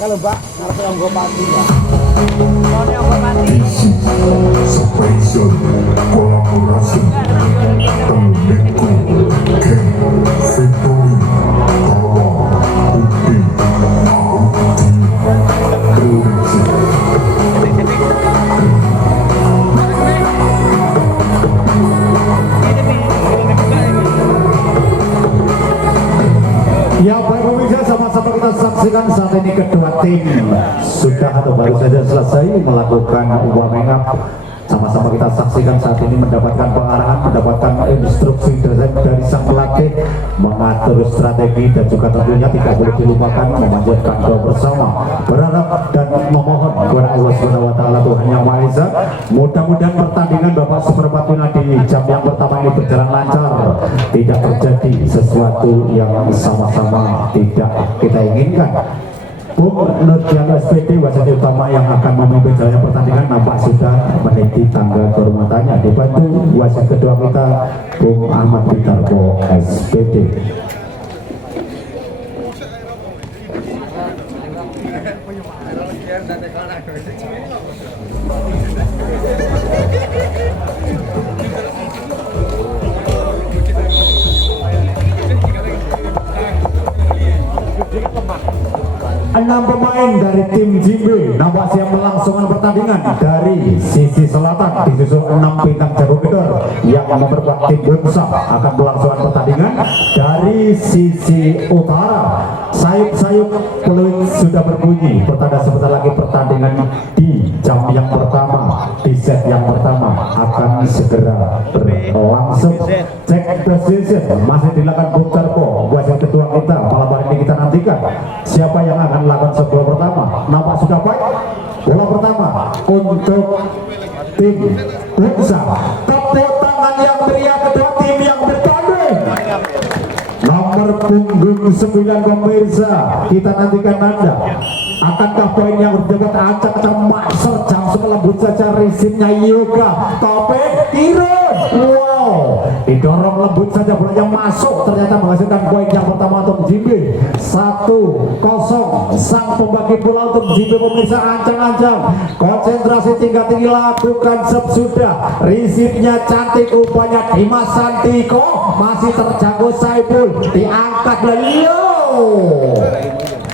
Kalau Mbak, ngarep yang gue pati ya. Separation kolaborasi Temenku Ken Victory Toro Upi Ya baik pemirsa, sama-sama kita saksikan saat ini kedua tim sudah atau baru saja selesai melakukan warming up. Sama-sama kita saksikan saat ini mendapatkan pengarahan, mendapatkan instruksi dari sang pelatih, mengatur strategi dan juga tentunya tidak boleh dilupakan memanjatkan doa bersama, berharap dan memohon kepada Allah Subhanahu wa taala Tuhan Yang Maha Esa. Mudah-mudahan pertandingan babak seperempat final di jam yang pertama ini berjalan lancar, tidak terjadi sesuatu yang sama-sama tidak kita inginkan. Bung Nurdiano SPD wasit utama yang akan memimpin jalannya pertandingan nampak sudah meniti tangga kehormatannya, dibantu wasit kedua kita Bung Ahmad Bitarko SPD. Enam pemain dari tim Jimbe nampak siap melangsungkan pertandingan. Dari sisi selatan disusul 6 bintang jago gedor yang memperkuat tim Bunsa akan melangsungkan pertandingan. Dari sisi utara sayup-sayup peluit sudah berbunyi. Pertanda sebentar lagi pertandingan di jam yang pertama, di set yang pertama akan segera berlangsung. Cek position masih dilakukan Bung Tarko, wasit ketua kita. Malam hari ini kita nantikan siapa yang akan melakukan sebuah pertama. Nampak sudah baik. Bola pertama untuk tim Bunsa. Tepuk tangan yang meriah kedua tim yang bertanding. Nomor punggung 9 pemirsa, kita nantikan Anda. Akankah poin yang berdebat acak-acak makser jam lembut saja resimnya Yoga Topik Irun. Wow, didorong lembut saja bolanya masuk, ternyata menghasilkan poin yang pertama untuk Jimbe. 1-0 sang pembagi bola untuk Jimbe pemirsa. Ancang-ancang, konsentrasi tinggi lakukan sudah. Risipnya cantik upaya Dimas Santiko, masih terjangkau Saiful, diangkat beliau.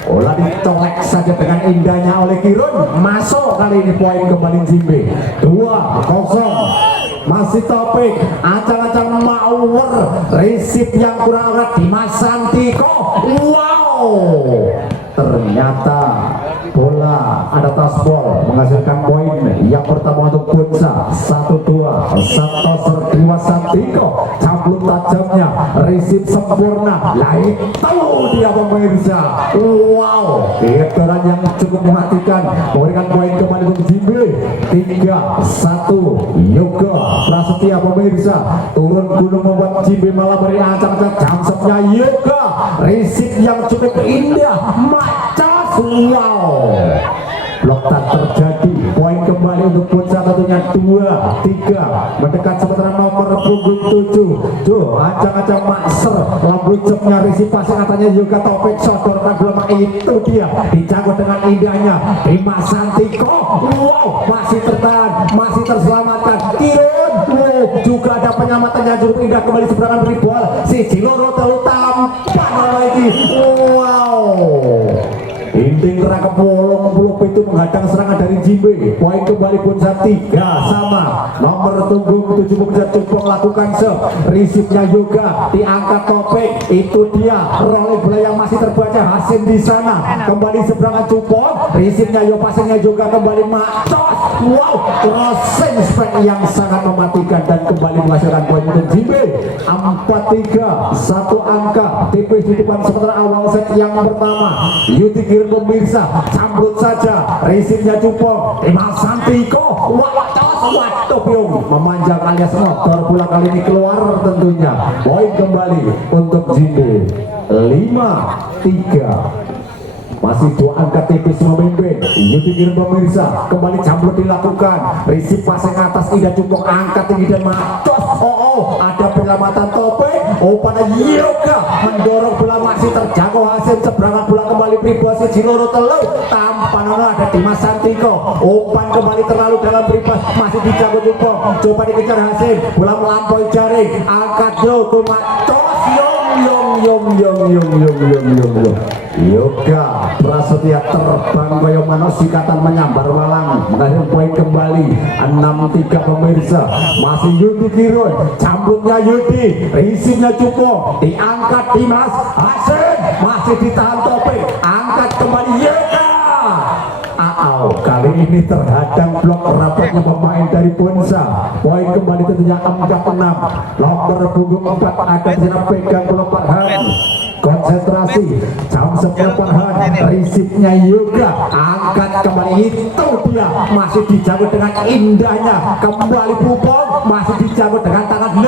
Bola dicolek saja dengan indahnya oleh Kirun, masuk kali ini poin kembali Jimbe. 2-0 masih Topik, ancang-ancang Mauer, resip yang kurang erat Dimas Santiko. Wow, ternyata bola ada taspol menghasilkan poin yang pertama untuk Bunsa. 1-2 Santoser Dimas Santiko, campur tajamnya resip sempurna. Lah itu dia pemirsa. Wow, headeran yang cukup mematikan memberikan poin kembali untuk Jimbe. 3-1 Yoga Prasetya pemirsa, turun gunung membuat Jimbe malah beri ancang-ancang jamsetnya Yoga, resip yang cukup indah macas. Wow, blok tak terjadi, poin kembali untuk Bunsa tentunya. 2-3 mendekat sementara nomor punggung 7. Tuh ancang-ancang makser lambut cepnya resip pasang katanya juga Topik sodorkan bola, itu dia dijago dengan indahnya Dimas Santiko. Wow, masih tertahan, masih terselamatkan Kirun. Wow, juga ada penyelamatannya cukup indah kembali seberangan beri bola si Ciloro telu tampan lagi. Wow, inting kerangka bolong itu menghadang serangan dari Jimbe. Poin kembali Bunsa 3 sama. Nomor punggung 7 bisa coba melakukan resipnya juga diangkat Topik, itu dia rolling bola yang masih terbaca Hasim di sana. Kembali seberangan Cupon, resipnya yo passingnya juga kembali macos. Wow, crossing spek yang sangat mematikan dan kembali menghasilkan poin untuk Jimbe. 4-3 satu angka tipis di depan sementara awal set yang pertama. Yuti Kirun pemirsa, cambrut saja resipnya Cupong Dimas Santiko. Waduh piung memanjang alias motor pula kali ini keluar tentunya. Poin kembali untuk Jimbe. 5-3 masih 2 angka tipis memimpin. Yuti Kirun pemirsa, kembali cambrut dilakukan, resip passing atas Ida Cupong angkat tinggi dan macos. Ada penyelamatan Topik, pada Yoga mendorong bola masih terjangkau Hasim, seberangan bola kembali kembali pribadi Ciloro telu tampan ada Dimas Santiko. Umpan kembali terlalu dalam pribadi masih dijago Jupong. Coba dikejar Hasim, bola melampaui jaring, angkat yo Tos yong. Yoga Prasetya terbang koyo manos sikatan menyambar walang mengakhiri poin kembali 6-3 pemirsa. Masih Yudi Kirun, cambuknya Yudi, risipnya cukup diangkat Dimas Hasim, masih ditahan Topik, angkat kembali Yoga. Kali ini terhadang blok rapatnya pemain dari Ponsa. Poin kembali tentunya 4-6. Nomor punggung 4 ada di sana pegang bola Farhan. Konsentrasi jam 10 Farhan, risipnya Yoga, angkat kembali itu dia masih dijago dengan indahnya kembali Pupong, masih dijago dengan tangan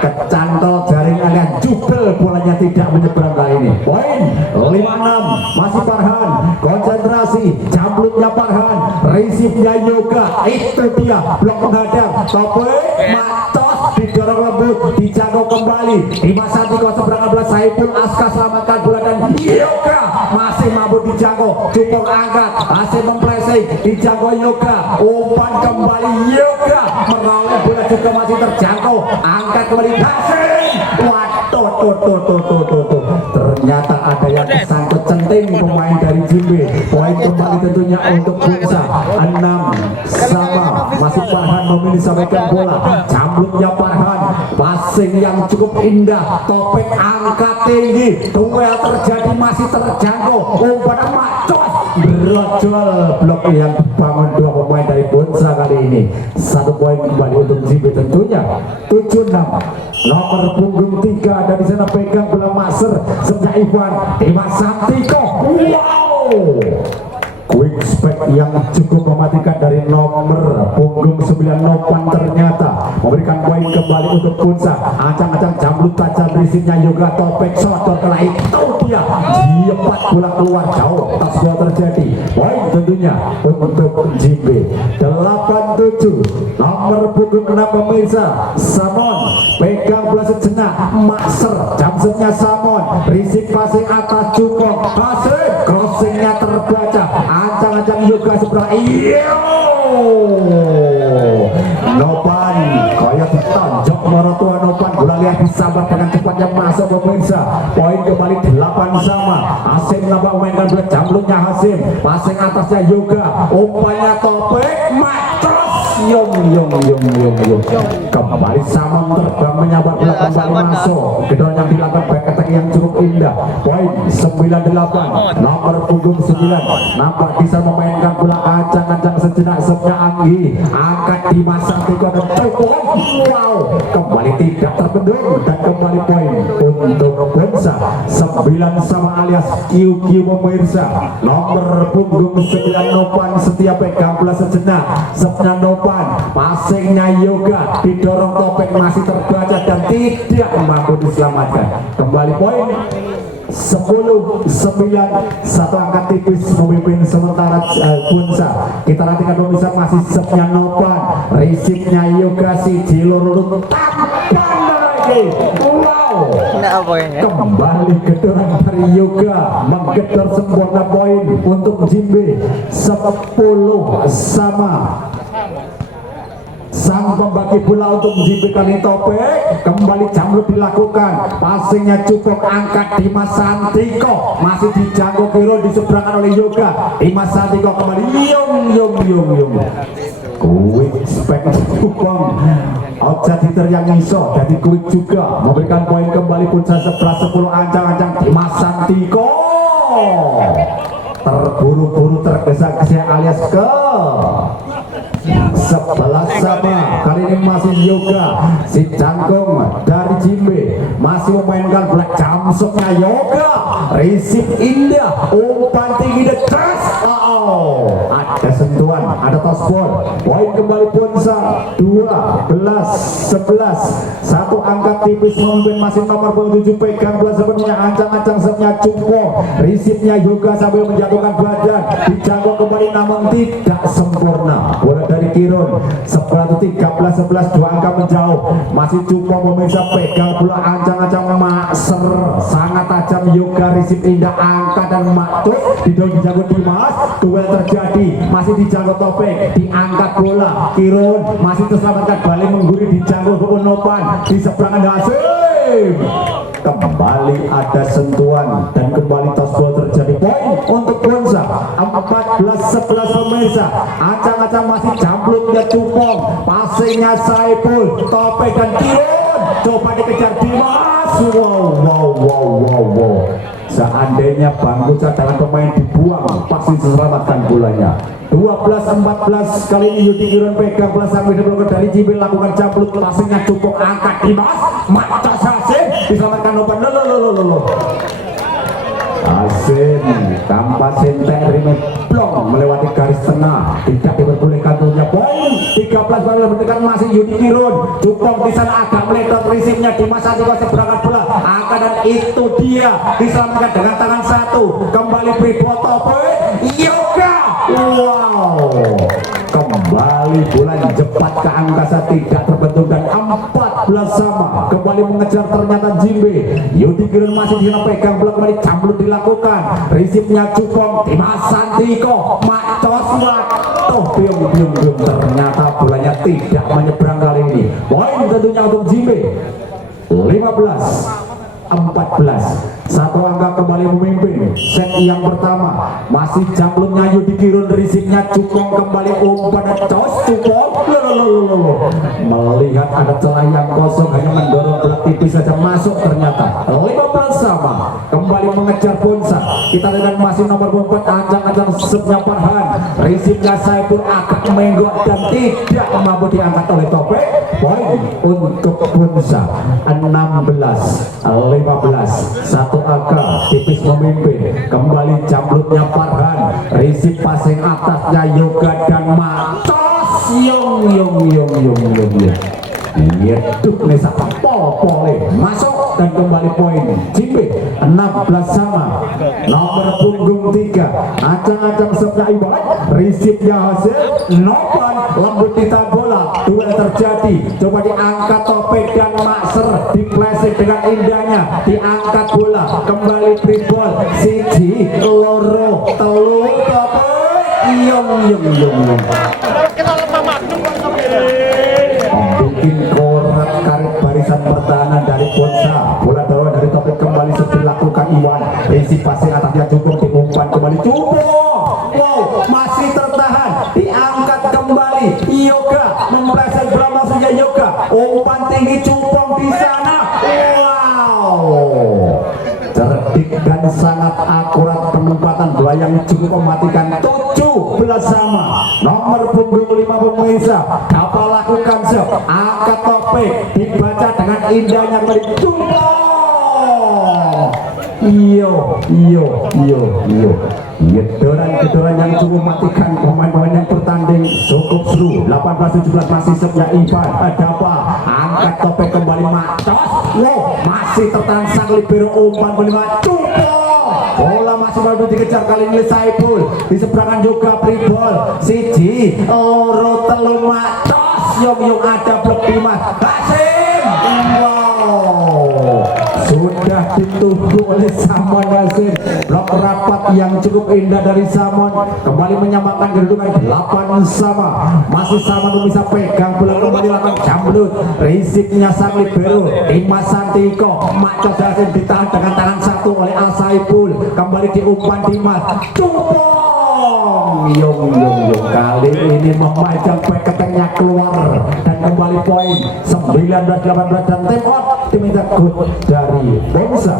kecantol jaring alias jubel, bolanya tidak menyeberang kali ini. Poin 5-6 masih Farhan, konsentrasi jamblutnya Farhan, risipnya Yoga, itu dia blok menghadang Topik Matos didorong lembut, dijago kembali Dimas Santiko seberang belas Saiful Aska selamatkan bola dan Yoga masih mampu dijago, Cupong angkat masih memplesing, dijago Yoga, umpan kembali Yoga meroleh bola juga masih terjangkau, angkat kembali Hasim. Waduh, ternyata ada yang kesangkut centing pemain dari Jimbe. Poin kembali tentunya untuk Ponsa 6-sama. Masih Farhan memilih sampaikan bola, cambluknya Farhan, passing yang cukup indah, Topik angkat tinggi, duel terjadi masih terjangkau, umpan Macos berojol, blok yang dibangun dua pemain dari Ponsa kali ini. 1 poin kembali untuk Jimbe tentunya 7-6. Nomor punggung 3 ada di sana pegang bola Maser, sejak Ivan Dimas Santiko. Wow, quick spec yang cukup mematikan dari nomor punggung 9 Nopan ternyata memberikan poin kembali untuk Ponsa. Ancang-ancang jamblut tajam risipnya Yoga, Topik sodor kala itu dia jepat bola keluar jauh, tas bola terjadi. Poin tentunya untuk Jimbe 8-7. Nomor punggung 6 pemirsa Samon pegang bola sejenak, Maser jamsetnya Samon, risik passing atas Cupong, Hasim crossingnya terbaca, ancang-ancang Yoga seberang Nopan kaya ditonjok morotua Nopan, bola lihat disabar dengan cepatnya masuk pemirsa. Poin kembali 8-sama. Hasim nambah mainkan bola, jamblutnya Hasim, passing atasnya Yoga, umpannya Topik Macos yong kembali Samon terbang menyabar bola kembali masuk, gedor yang dilakukan back attack yang cukup indah. Poin 9-8. Nomor punggung 9 nampak bisa memainkan bola ancang-ancang sejenak, sepnya Anggi angkat Dimas Santiko dan Cupong. Wow, kembali tidak terbendung dan kembali poin untuk Ponsa 9-sama alias QQ pemirsa. Nomor punggung 9 Nopan setia pegang bola sejenak, sepnya Nopan, passingnya Yoga didorong Topik masih terbaca dan tidak mampu diselamatkan. Kembali poin 10-9, satu angka tipis memimpin sementara Ponsa. Kita nantikan pemirsa masih sepnya Nopan, risipnya Yoga si Jiloro tampan lagi. Wow, kembali gedoran dari Yoga menggedor sempurna poin untuk Jimbe 10-sama. Sang pembagi bola untuk Jimbe kali Topik, kembali jamrut dilakukan, passingnya cukup angkat Dimas Santiko, masih dijangkau kiri diseberangkan oleh Yoga, Dimas Santiko kembali yong quick spek Cupong objek hitter yang iso jadi quick juga memberikan poin kembali Ponsa 11-10. Ancang-ancang Dimas Santiko terburu-buru tergesa-gesa alias ke 11-sama. Kali ini masih Yoga si jangkung dari Jimbe, masih memainkan black jamsoknya Yoga, risip indah, umpan tinggi deras. Ada sentuhan, ada toss ball. Poin kembali Ponsa 12-11. Satu angka tipis memimpin masih nomor 7 pegang bola sepenuhnya ancang-ancang setnya Cungpo, risipnya juga sambil menjatuhkan badan dijangkau kembali namun tidak sempurna. Bola dari Kirun sebelah 13-11 dua angka menjauh masih Cungpo pemirsa pegang bola ancang-ancang Makser sangat tajam juga risip indah angka dan Maktur dijangkau Dimas. Duel terjadi masih dijangkau Topik diangkat bola Kirun masih terselamatkan balik mengguri dijangkau ke Unopan di seberangan Hasim. Kembali ada sentuhan dan kembali toss ball terjadi poin untuk Bonsa 14-11 pemirsa. Ancang-ancang masih jamblutnya Cupong, passingnya Saiful, Topik dan Kirun coba dikejar Dimas. Wow. Seandainya bangku cadangan pemain dibuang pasti diselamatkan bolanya. 12-14 kali ini Yudi Kirun pegang bola sampai diblokir dari Jibil lakukan jamblut passingnya Cupong angkat Dimas Macas Hasim diselamatkan Nopan. Hasim tanpa sentek blong melewati garis tengah tidak diperbolehkan tentunya. Poin 13 baru bertekan masih Yudi Kirun. Cupong di sana agak meletot risipnya Dimas Satiko berangkat bola angka dan itu dia diselamatkan dengan tangan satu kembali Priboto poin Yoga. Wow, kembali bola jepat ke angkasa tidak terbentuk dan 14 sama kembali mengejar ternyata Jimbe. Yudi Kirun masih di sana pegang bola kembali jamblut dilakukan risipnya Cupong Dimas Santiko Macos biung ternyata bolanya tidak menyeberang kali ini. Poin tentunya untuk Jimbe 15-14 satu angka kembali memimpin set yang pertama masih jamblutnya Yudi Kirun risipnya Cupong kembali umpan dan tos Cupong melihat ada celah yang kosong hanya mendorong bola tipis saja masuk ternyata 15 sama kembali mengejar Bonsa. Kita dengan masih nomor 4 ancang-ancang sepnya Farhan risipnya Saiful agak menggok dan tidak mampu diangkat oleh Topik. Poin untuk Bonsa 16-15 satu angka tipis memimpin kembali jamblutnya Farhan risip passing atasnya Yoga dan Matos yong yeduh nesa pol-pole masuk dan kembali poin Jimbe 16 sama nomor punggung 3 ancang-ancang sepnya Iwan risipnya hasil Nopan lembut ditahan bola duel terjadi coba diangkat Topik dan Makser di flashing dengan indahnya diangkat bola kembali Pribol siji loro telu Topik yong bikin korak karet barisan pertahanan dari Bonsa. Bola dorong dari Topik kembali dilakukan Iwan risip passing atasnya Cupong diumpan kembali Cupong. Wow, masih tertahan diangkat kembali Yoga mempleset bola maksudnya Yoga umpan tinggi Cupong di sana. Wow, cerdik dan sangat akurat penempatan bola yang cukup mematikan. 17 sama nomor punggung 5 pemirsa apa lakukan sep angkat Topik dibaca dengan indahnya kembali Cupong. Gedoran yang cukup matikan pemain-pemain yang bertanding cukup seru. 18-17 masih sepnya Ivan ada apa angkat Topik kembali Matos. Wow, masih tertahan sang libero umpan kelima Cupong. Bola masih baru dikejar kali ini Saiful di seberangan juga Pribol siji loro telu Matos yong ada blok Dimas Hasim. Wow, sudah dituduh oleh Samon Hasim blok rapat yang cukup indah dari Samon kembali menyamakan kedudukan 8 sama masih Samon bisa pegang bola kembali lakukan jamblut risipnya sang libero Dimas Santiko Macos Hasim ditahan dengan tangan satu oleh Al Saiful kembali diumpan Dimas Cupong yong kali ini memajang peketengnya keluar dan kembali poin 19-18 dan time out diminta good dari Bonsa.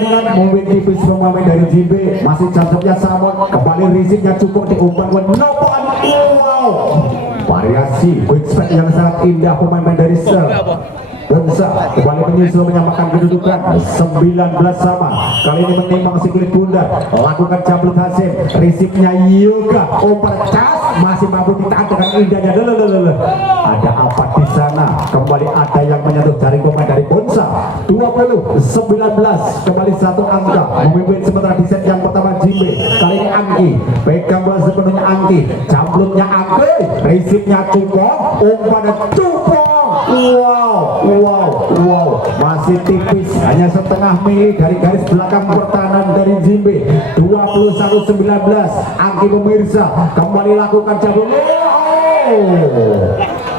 pertandingan momen tipis pemain dari Jimbe masih jam-jamnya sama kembali risiknya cukup di umpan nopoan. Wow, variasi quick spot yang sangat indah pemain dari Sel. Bonsa kembali menyusul menyamakan kedudukan 19 sama. Kali ini menimbang si kulit bundar, lakukan jablut Hasim, risipnya Yoga, umpan cas masih mampu ditahan dengan indahnya. Ada apa di sana? Kembali ada yang menyentuh jaring pemain dari Bonsa. 20-19 kembali satu angka memimpin sementara di set yang pertama Jimbe. Kali ini Anggi pegang bola sepenuhnya. Anggi jablutnya Anggi, risipnya Cupong, umpan Cupong. Wow, masih tipis, hanya setengah mili dari garis belakang pertahanan dari Jimbe. 21-19 Anggi pemirsa kembali lakukan jabul.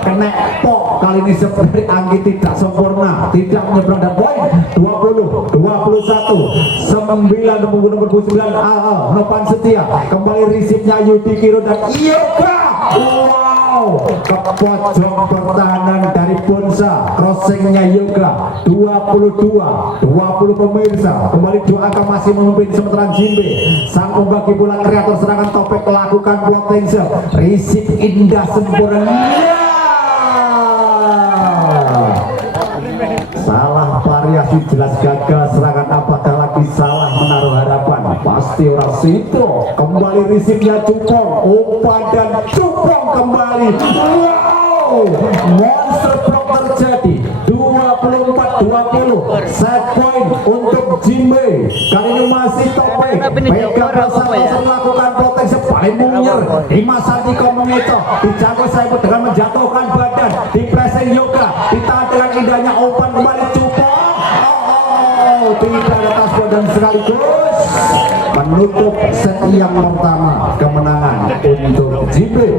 Kena pok kali ini sebenarnya Anggi tidak sempurna, tidak menyeberang dan poin 20-21 nomor 9 Nopan Setia kembali risipnya Yudi Kiro dan Yoga. Wow, ke pojok pertahanan dari Bonsa, crossingnya Yoga. 22-20 pemirsa kembali dua angka masih memimpin sementara Jimbe. Sang pembagi bola kreator serangan Topik melakukan potensial risip indah sempurna. Salah variasi jelas gagal serangan. Apakah lagi salah menaruh harapan? Pasti orang situ. Kembali risipnya Cupong, umpan dan Cupong kembali. Wow, monster block terjadi. 24-20 set point untuk Jimbe. Kali ini masih Topik pegang bersama melakukan proteksi paling munyer. Dimas Sandiko mengecoh, dijangkau Saiful dengan menjatuhkan badan, di pressing Yoga, ditahan dengan indahnya umpan kembali Cupong. Tidak ada touchdown dan sekaligus menutup set yang pertama kemenangan untuk Jimbe.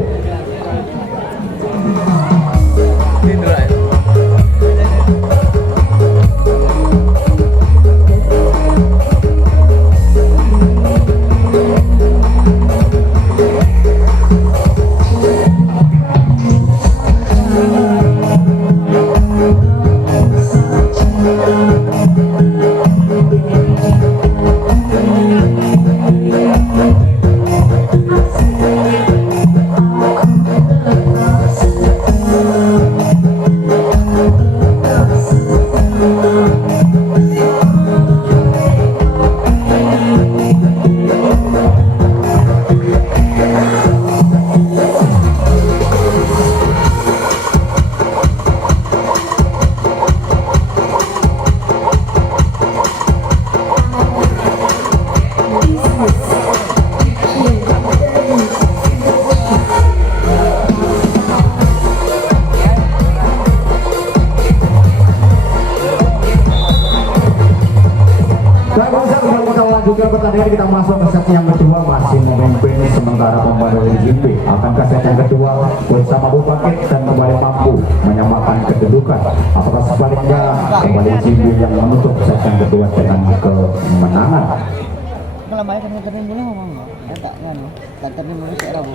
Juga pertandingan kita masuk ke set yang kedua masih memimpin sementara pemain dari Jimbe. Akankah set yang kedua bersama bangkit dan kembali mampu menyamakan kedudukan? Apakah sebaliknya kembali Jimbe yang menutup set yang kedua dengan kemenangan?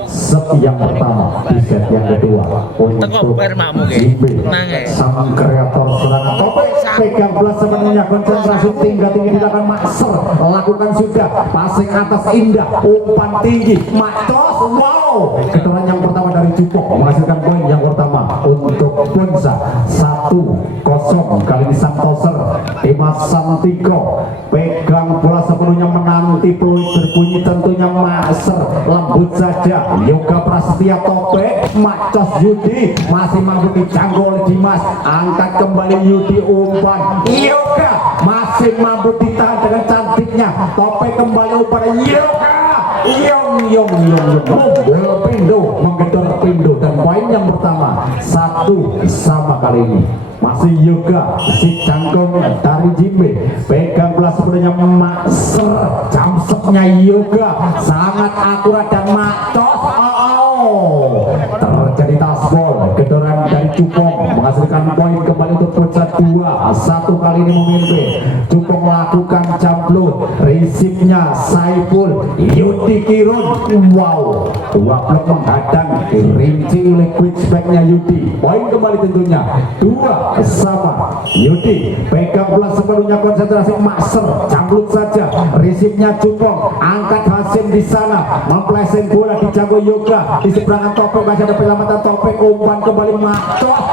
Set yang pertama di set yang kedua untuk Jimbe. Sang kreator serangan Topik pegang bola sepenuhnya, konsentrasi tinggi dilakukan Makser, lakukan sudah passing atas indah, umpan tinggi Matos. Wow, keturunan yang pertama dari Cupong menghasilkan poin yang pertama untuk Bonsa. 1-0 kali ini sang toser Dimas Santiko pegang bola sepenuhnya, menanti peluit berbunyi tentunya Makser, lembut saja Yoga Prasetya Topik, Macos Yudi masih mampu dijangkau oleh Dimas, angkat kembali Yudi, umpan Yoga masih mampu ditahan dengan cantiknya Topik, kembali umpan Yoga Yong Pindo menggedor Pindo dan poin yang pertama 1-1 kali ini masih Yoga si jangkung dari Jimbe, pegang bola sepenuhnya Makser, jamsetnya Yoga sangat akurat dan Matos. Terjadi tasbol, gedoran dari Cupong menghasilkan poin kembali untuk Bonsa 2-1 kali ini memimpin. Cupong melakukan jamblut, risipnya Saiful Yudi Kirun. Wow, dua blok menghadang dirinci oleh quick backnya Yudi. Poin kembali tentunya 2 sama. Yudi pegang bola sepenuhnya, konsentrasi Makser, cambluk saja, resipnya Cupong, angkat Hasim di sana, mempleset bola di Jago Yoga di seberangan Topeng, masih ada penyelamatan Topeng, umpan kembali Macos.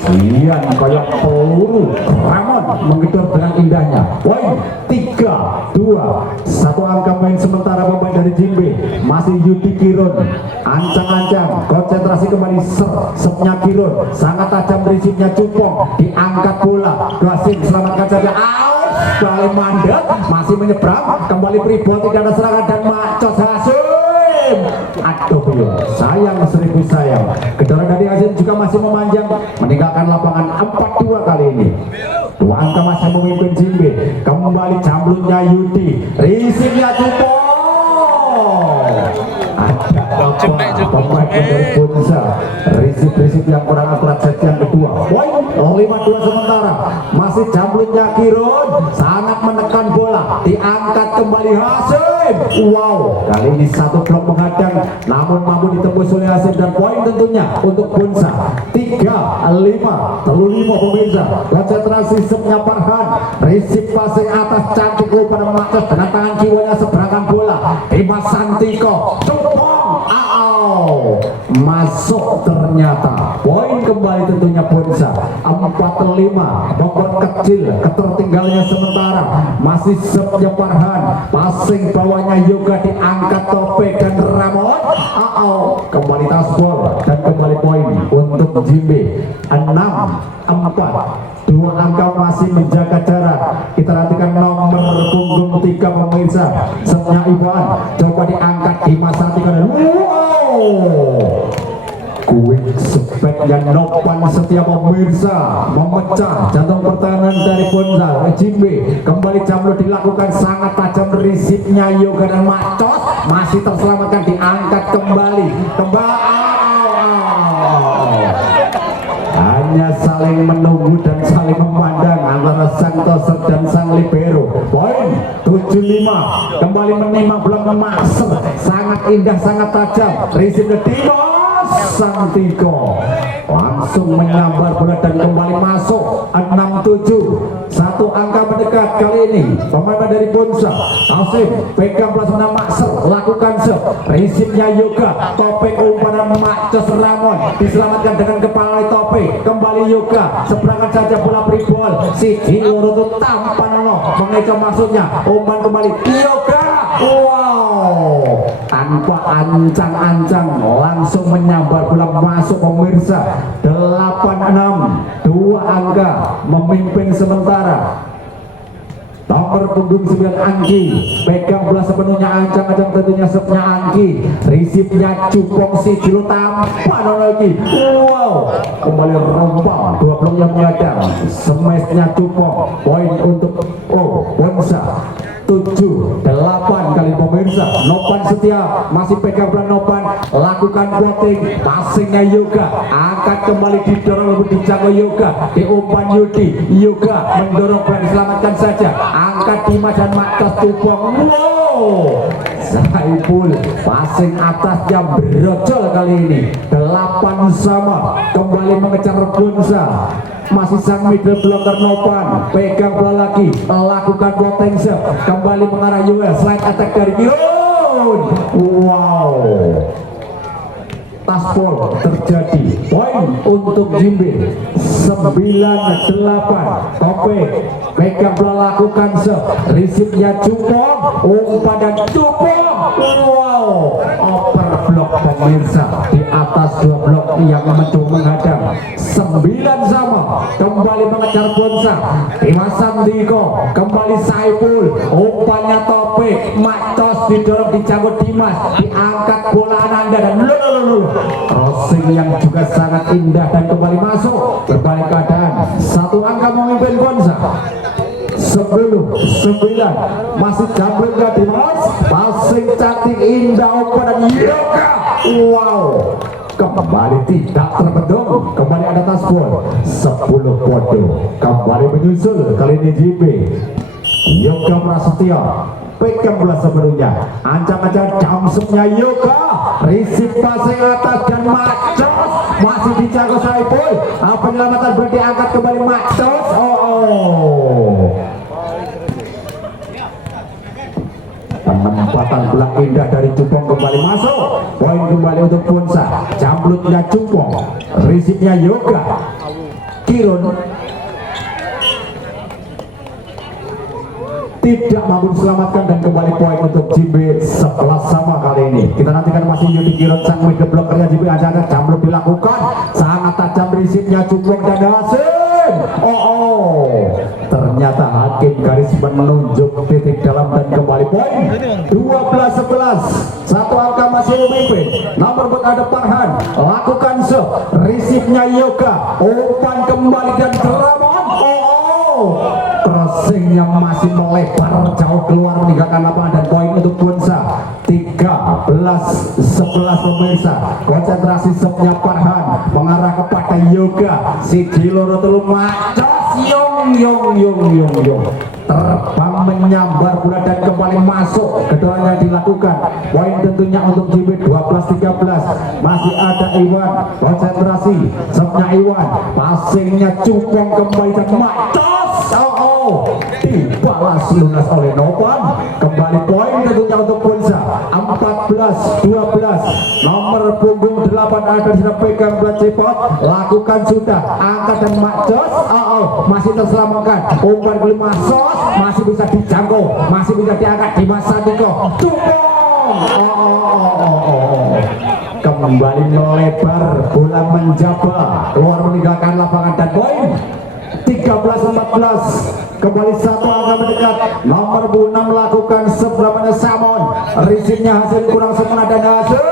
Sian kayak peluru Ramon menggedor dengan indahnya. Poin 3-2. Satu angka main sementara pemain dari Jimbe masih Yudi Kirun, ancang-ancang konsentrasi kembali, sernya Kirun sangat tajam, resipnya Cupong, diangkat bola Gasim, selamatkan saja, out kali mandat, masih menyeberang kembali Pribon, tidak ada serangan dan Macos Hasim. Aduh sayang, seribu sayang, kedaran dari Hasim juga masih memanjang meninggalkan lapangan 4-2 kali ini. Dua angka masih memimpin Jimbe. Kembali camblutnya Yudi, risipnya Cupong, ada apa pemain dari Bonza, risip yang kurang akurat set yang kedua. Poin 5-2 sementara, masih camblutnya Kirun, sangat menekan bola, diangkat kembali Hasim. Wow, kali ini satu blok menghadang namun mampu ditembus oleh Hasim, dan poin tentunya untuk Bonza. 3-5 pemirsa. Konsentrasi sepnya Farhan, risip passing atas cantik pada Macos dengan tangan kiwanya seberangan bola Dimas Santiko, Cupong, masuk ternyata. Poin kembali tentunya Bonza. 4-5 memperkecil ketertinggalannya sementara, masih sepnya Farhan, passing bawahnya Yoga, diangkat Topeng dan Ramon, kembali tasbol dan kembali poin untuk Jimbe. 6-4. Dua angka masih menjaga jarak. Kita perhatikan nomor punggung 3 pemirsa, setnya Iwan, coba diangkat Dimas Santiko dan quick spek yang Nopan Setia pemirsa memecah jantung pertahanan dari Bonza. Jimbe kembali jamlo dilakukan sangat tajam, risipnya Yoga dan Macos masih terselamatkan, diangkat kembali hanya saling menunggu dan saling memandang antara Santos dan sang libero. Poin 7-5 kembali menimang bola Makser, sangat indah, sangat tajam, risipnya Dimas Santiko langsung menyambar bola dan kembali masuk. 6-7. Satu angka mendekat kali ini pemain dari Bonza. Hasim pegang pelaksana Makser, lakukan set, risipnya Yoga, Topeng umpan Macos Ramon, diselamatkan dengan kepala Topeng, kembali Yoga, seberangan saja bola Pribol, si Loro tampan mengecoh masuknya, umpan kembali Yoga, tanpa ancang-ancang langsung menyambar bola masuk pemirsa. 8-6. Dua angka memimpin sementara. Nomor punggung 9 Angki pegang bola sepenuhnya, ancang-ancang tentunya sepnya Angki, risipnya Cupong, si Jilo tampan lagi, kembali rompang, dua blok yang menyadang, smashnya Cupong. Poin untuk Bonza. 7-8 kali pemirsa. Nopan Setia masih pegang bola, Nopan lakukan voting, passingnya Yoga, angkat kembali, didorong lebih dijago Yoga, diumpan Yudi, Yoga mendorong bola, diselamatkan saja, angkat Dimas dan Macos Cupong. Saiful passing atasnya berocol kali ini. 8 sama kembali mengejar Bonza. Masih sang middle blocker Nopan, pegang bola lagi, lakukan potensi, kembali mengarah Yoel, slide attack dari Kirun. Taspol terjadi. Poin untuk Jimbe. 9-8. Topeng pegang bola, lakukan set, risipnya Cupong, umpan dan Cupong. Oper blok pemirsa di atas dua blok yang mencoba menghadang. 9 sama kembali mengejar Bonza. Dimas Santiko kembali, Saiful umpannya Topeng, Macos didorong, dijago Dimas, diangkat bola Ananda dan crossing yang juga sangat indah dan kembali masuk. Berbalik keadaan, satu angka memimpin Bonza. 10-9 masih jambret Dimas, passing cantik indah umpan dan Yoga. Kembali tidak terbendung, kembali ada taspol. 10 podo kembali menyusul kali ini JB. Yoga Prasetya pegang bola sebelumnya, ancang-ancang jumpnya Yoga, risip passing atas dan Macos masih dijaga Saiful. Penyelamatan berarti angkat kembali Macos. Penempatan bola indah dari Cupong kembali masuk, poin kembali untuk Ponsa. Jamblutnya Cupong, risipnya Yoga, Kirun tidak mampu diselamatkan dan kembali poin untuk JB 11 sama kali ini. Kita nantikan masih Yudi Kirun sang middle blockernya JB aja Jamblut dilakukan, sangat tajam risipnya Cupong dan Hasim. Ternyata hakim garis menunjuk titik dalam dan kembali poin 12-11. Satu angka masih memimpin. Nomor berada Farhan, lakukan risipnya Yoga, umpan kembali dan Ramon. Crossingnya masih melebar jauh keluar meninggalkan lapangan dan poin untuk Ponsa. 13-11 pemirsa. Konsentrasi serve-nya Farhan mengarah kepada Yoga. Si Jiloro telu Macos yong terbang menyambar bola dan kembali masuk. Keduanya dilakukan. Poin tentunya untuk JB 12-13. Masih ada Iwan, konsentrasi serve-nya Iwan, passingnya Cupong kembali dan Macos. Dibalas lunas oleh Nopan. Kembali poin tentunya untuk Ponsa. 14-12. Nomor punggung 8 ada sudah pegang bola cepot, lakukan sudah angkat dan Macos. Masih terselamatkan. Umpan kelima Sos masih bisa dijangkau, masih bisa diangkat di masa Niko. Kembali melebar, bola menjaba keluar meninggalkan lapangan dan poin 13-14. Kembali satu angka mendekat. Nomor 6 melakukan seberapa Samon, risipnya Hasil kurang sempurna dan Hasil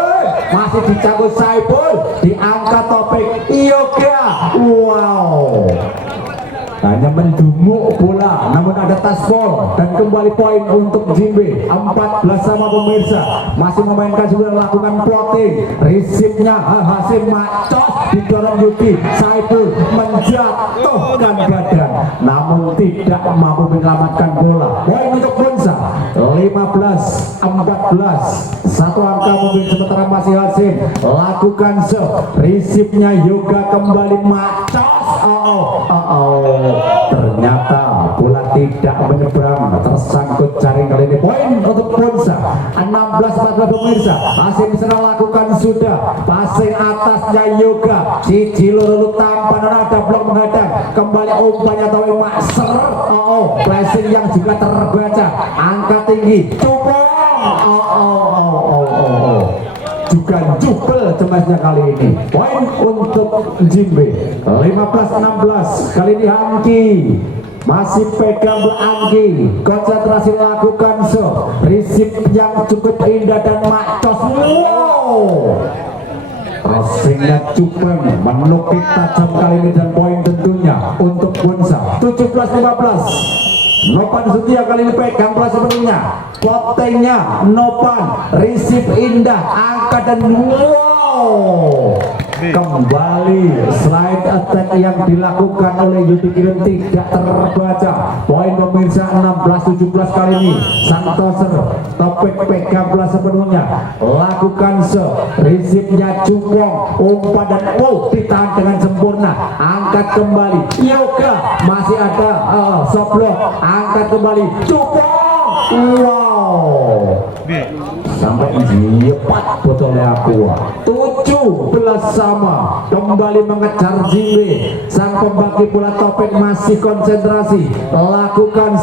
masih dicangkul Saiful, diangkat topik Yoga. Hanya mendumuk bola namun ada taspol dan kembali poin untuk Jimbe. 14 sama pemirsa. Masih memainkan sudah lakukan plotting, risipnya Hasim Macos didorong Yuki. Saiful menjatuhkan badan namun tidak mampu menyelamatkan bola. Poin untuk Ponsa 15-14. Satu angka mobil sementara masih Hasim lakukan risipnya Yoga kembali Macos. Ternyata bola tidak menyeberang, tersangkut jaring. Kali ini poin untuk Ponsa. 16-14 pemirsa. Hasim bisa lakukan sudah passing atasnya Yoga. Si Jiloro tanpa ada blok menghadang. Kembali umpannya Tawi Makser. Passing yang juga terbaca. Angka tinggi Cupong. Juga jubel cemasnya kali ini. Poin untuk Jimbe 15-16. Kali ini Angki masih pegang Angki, konsentrasi lakukan risip yang cukup indah dan Macos. Crossingnya Cupeng menukik tajam kali ini dan poin tentunya untuk Ponsa 17-15. Nopan Setia kali ini pegang bola sepenuhnya, potengnya Nopan, risip indah, angkat dan kembali slide attack yang dilakukan oleh Yudi Kirun tidak terbaca. Poin pemirsa 16-17 kali ini. Santoser topik pegang bola sepenuhnya, lakukan risipnya Cupong, umpan dan ditahan dengan sempurna, angkat kembali Yoga, masih ada soblok, angkat kembali Cupong. Sampai jepat botolnya Aqua 17 sama. Kembali mengejar Jimbe. Sang pembagi bola topik masih konsentrasi, lakukan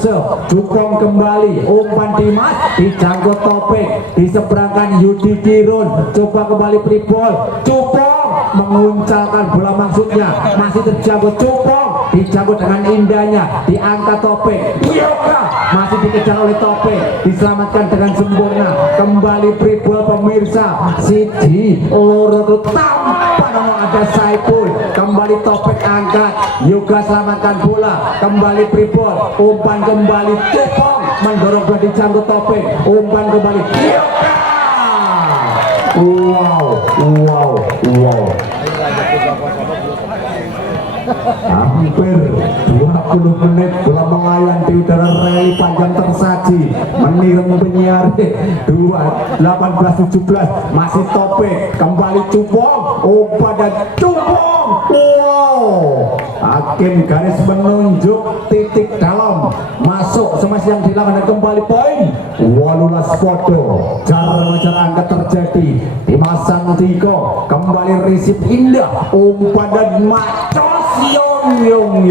Cupong kembali, umpan Dimas dijangkau topik, diseberangkan Yudi Kirun, coba kembali Pribol. Cupong menguncalkan bola, maksudnya masih terjangkau. Cupong dijangkau dengan indahnya, diangkat topik. Yoga masih dikejar oleh topik, diselamatkan dengan sempurna. Kembali Pribol pemirsa. Siji loro tanpa ada Saiful, kembali topik angkat. Yoga selamatkan bola, kembali Pribol, umpan kembali Cupong mendorong bola dijangkau topik, umpan kembali Yoga. Hampir 20 menit bola melayang di udara, rally panjang tersaji meniru penyiar 18-17 masih Topik kembali Cupong, umpan dan Cupong. Wow, hakim garis menunjuk titik dalam masuk smash yang dilakukan dan kembali poin 18 foto. Jar angka terjadi di Masang Tiko, kembali risip indah, umpan dan macos yung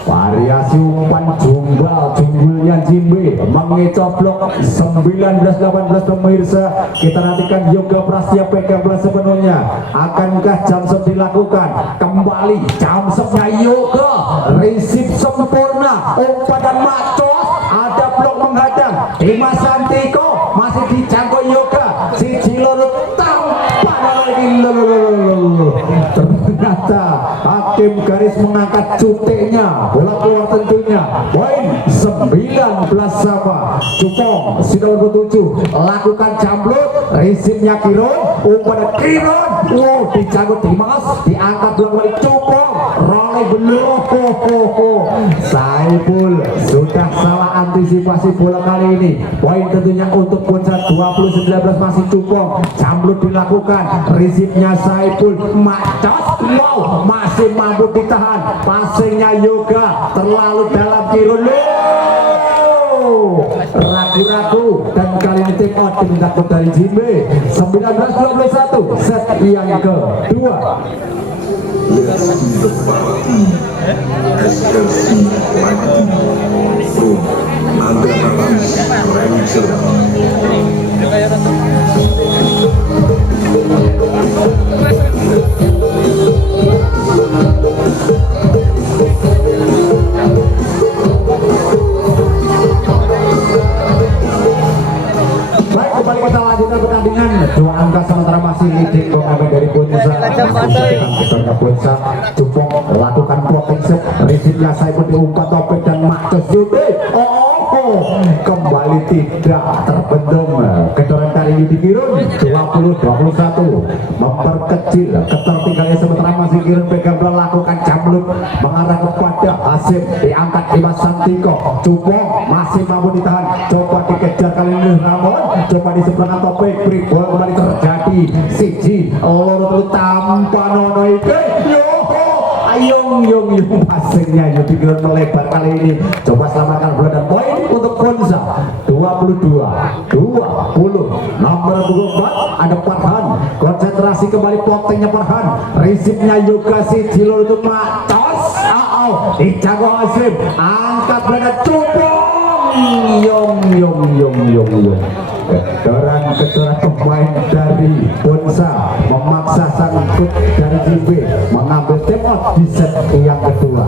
variasi umpan jumbalnya Jimbe mengecoplok 19-18 pemirsa. Kita nantikan Yoga Prastia pegang bola sepenuhnya. Akankah jamsep dilakukan? Kembali jamsepnya Yoga, risip sempurna, umpan dan macos, ada blok menghadang Dimas Santiko, masih dijangkau Yoga, si Cilorut tampan lagi. Ternyata hakim garis mengangkat cuteknya, bola keluar tentunya. Poin 19 sama. Cupong sudah bertujuh, lakukan jamblut, risipnya Kiron, umpan Kiron, wow, dijago Dimas, diangkat bola kembali Cupong, rolling belum. Saiful sudah salah antisipasi bola kali ini. Poin tentunya untuk Bonsa 20-19 masih Cupong, jamblut dilakukan, risipnya Saiful, macos, wow, masih mampu ditahan, passingnya Yoga terlalu dalam Kiron, ragu-ragu, dan kali ini tim out diminta dari Jimbe. 19-21 set yang kedua. Let's see the party. SLC Mighty Pro Naga Atas Ranger. Baik, kembali kita lanjutkan pertandingan. Dua angka sementara masih leading pengambil dari Bonsa. Kita Bonsa, Cupong lakukan proteksi, risipnya Saiful diumpat Topik dan Macos Yudi. Kembali tidak terbendung kedoran dari Yudi Kirun. 20-21 memperkecil ketertinggalannya, sementara masih Kirun pegang bola, lakukan jamblut mengarah kepada Hasim, diangkat Dimas Santiko. Cupong masih mampu ditahan, coba dikejar kali ini Ramon, coba di sebelah Topik, beri bola kembali terjadi siji loro tanpa nono ike. Yung passingnya Yudi Kirun melebar kali ini, coba selamatkan bola dan poin untuk Bonsa 22-20. Nomor 24 ada Farhan, konsentrasi kembali, potengnya Farhan, risipnya Yoga, si Jilo itu macos, dijago Hasim, angkat bola dan Cupong. Yung kedoran pemain dari Bonsa memaksa sangkut dari JB mengambil time out di set yang kedua.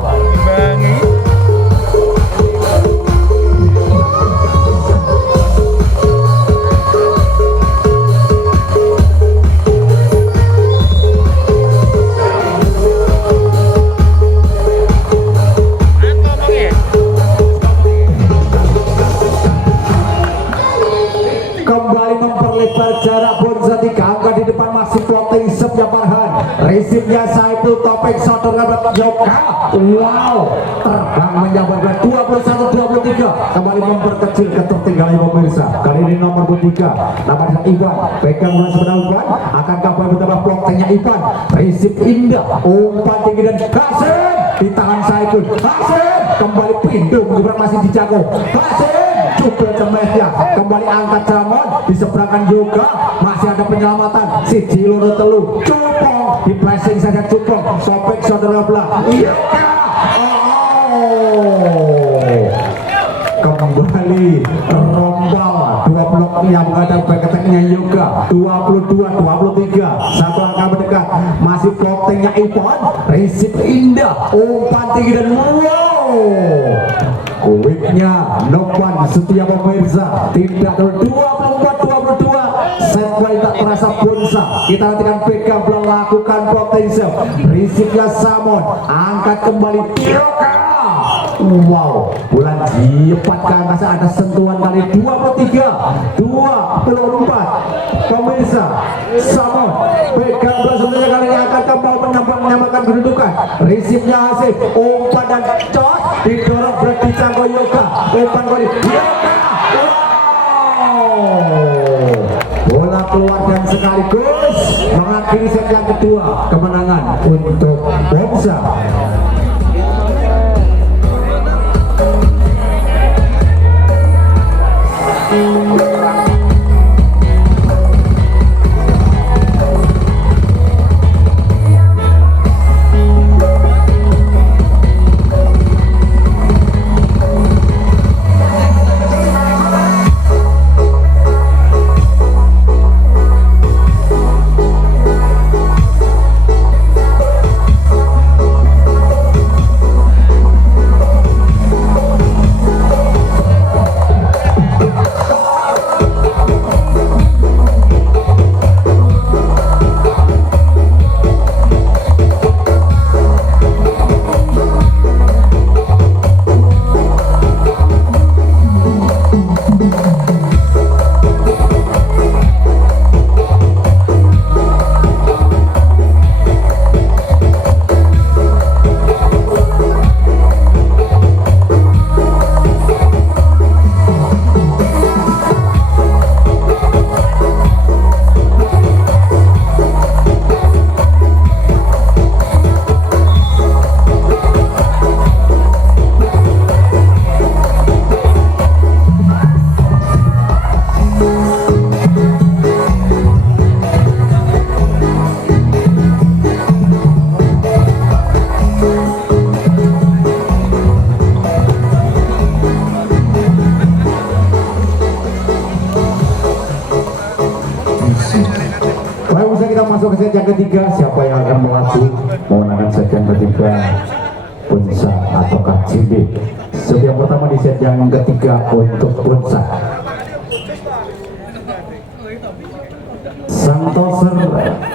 Kembali memperlebar jarak Bonsa, 3 angka di depan, masih floating sepnya Farhan, risipnya Saiful, Topik sodor ngabrak Yoga, wow, terbang menjabarkan 21-23. Kembali memperkecil ketertinggalan pemirsa. Kali ini nomor 23 namanya Ivan, pegang bola sebelah Ivan, akankah boleh bertambah floatingnya Ivan, risip indah, umpan tinggi dan Hasim, ditahan Saiful, Hasim kembali pindu mengebrak, masih dijago Hasim, juga cemesnya kembali angkat Jamon, di seberangan Yoga, masih ada penyelamatan si Jiloro Telu, Cupong di pressing saja Cupong, Topik saudara belah Yoga, kembali rombal 2 blok yang menghadap back attack-nya Yoga. 22-23, satu angka mendekat, masih floatingnya Ipon, risip indah, umpan tinggi dan wow, kuitnya Nokwan Setia pemirsa, tidak 24-22. set play tak terasa Bonsa. Kita nantikan pegang bola, lakukan protection, risipnya Samon, angkat kembali Yoga. Wow, bulan jipat ke angkasa ada sentuhan kali 23 24. Pemirsa Samon pegang bersentuhnya kali ini akan kembali menyamakan kedudukan. Risipnya Hasif, umpan dan cos didorong berat dicangkau Yoga. Umpan kali Yoga. Bola keluar dan sekaligus mengakhiri set yang kedua. Kemenangan untuk Bonsa. Masuk ke set yang ketiga, siapa yang akan melaju memenangkan set yang ketiga, Bonsa ataukah JB? Set yang pertama di set yang ketiga untuk Bonsa. Santoser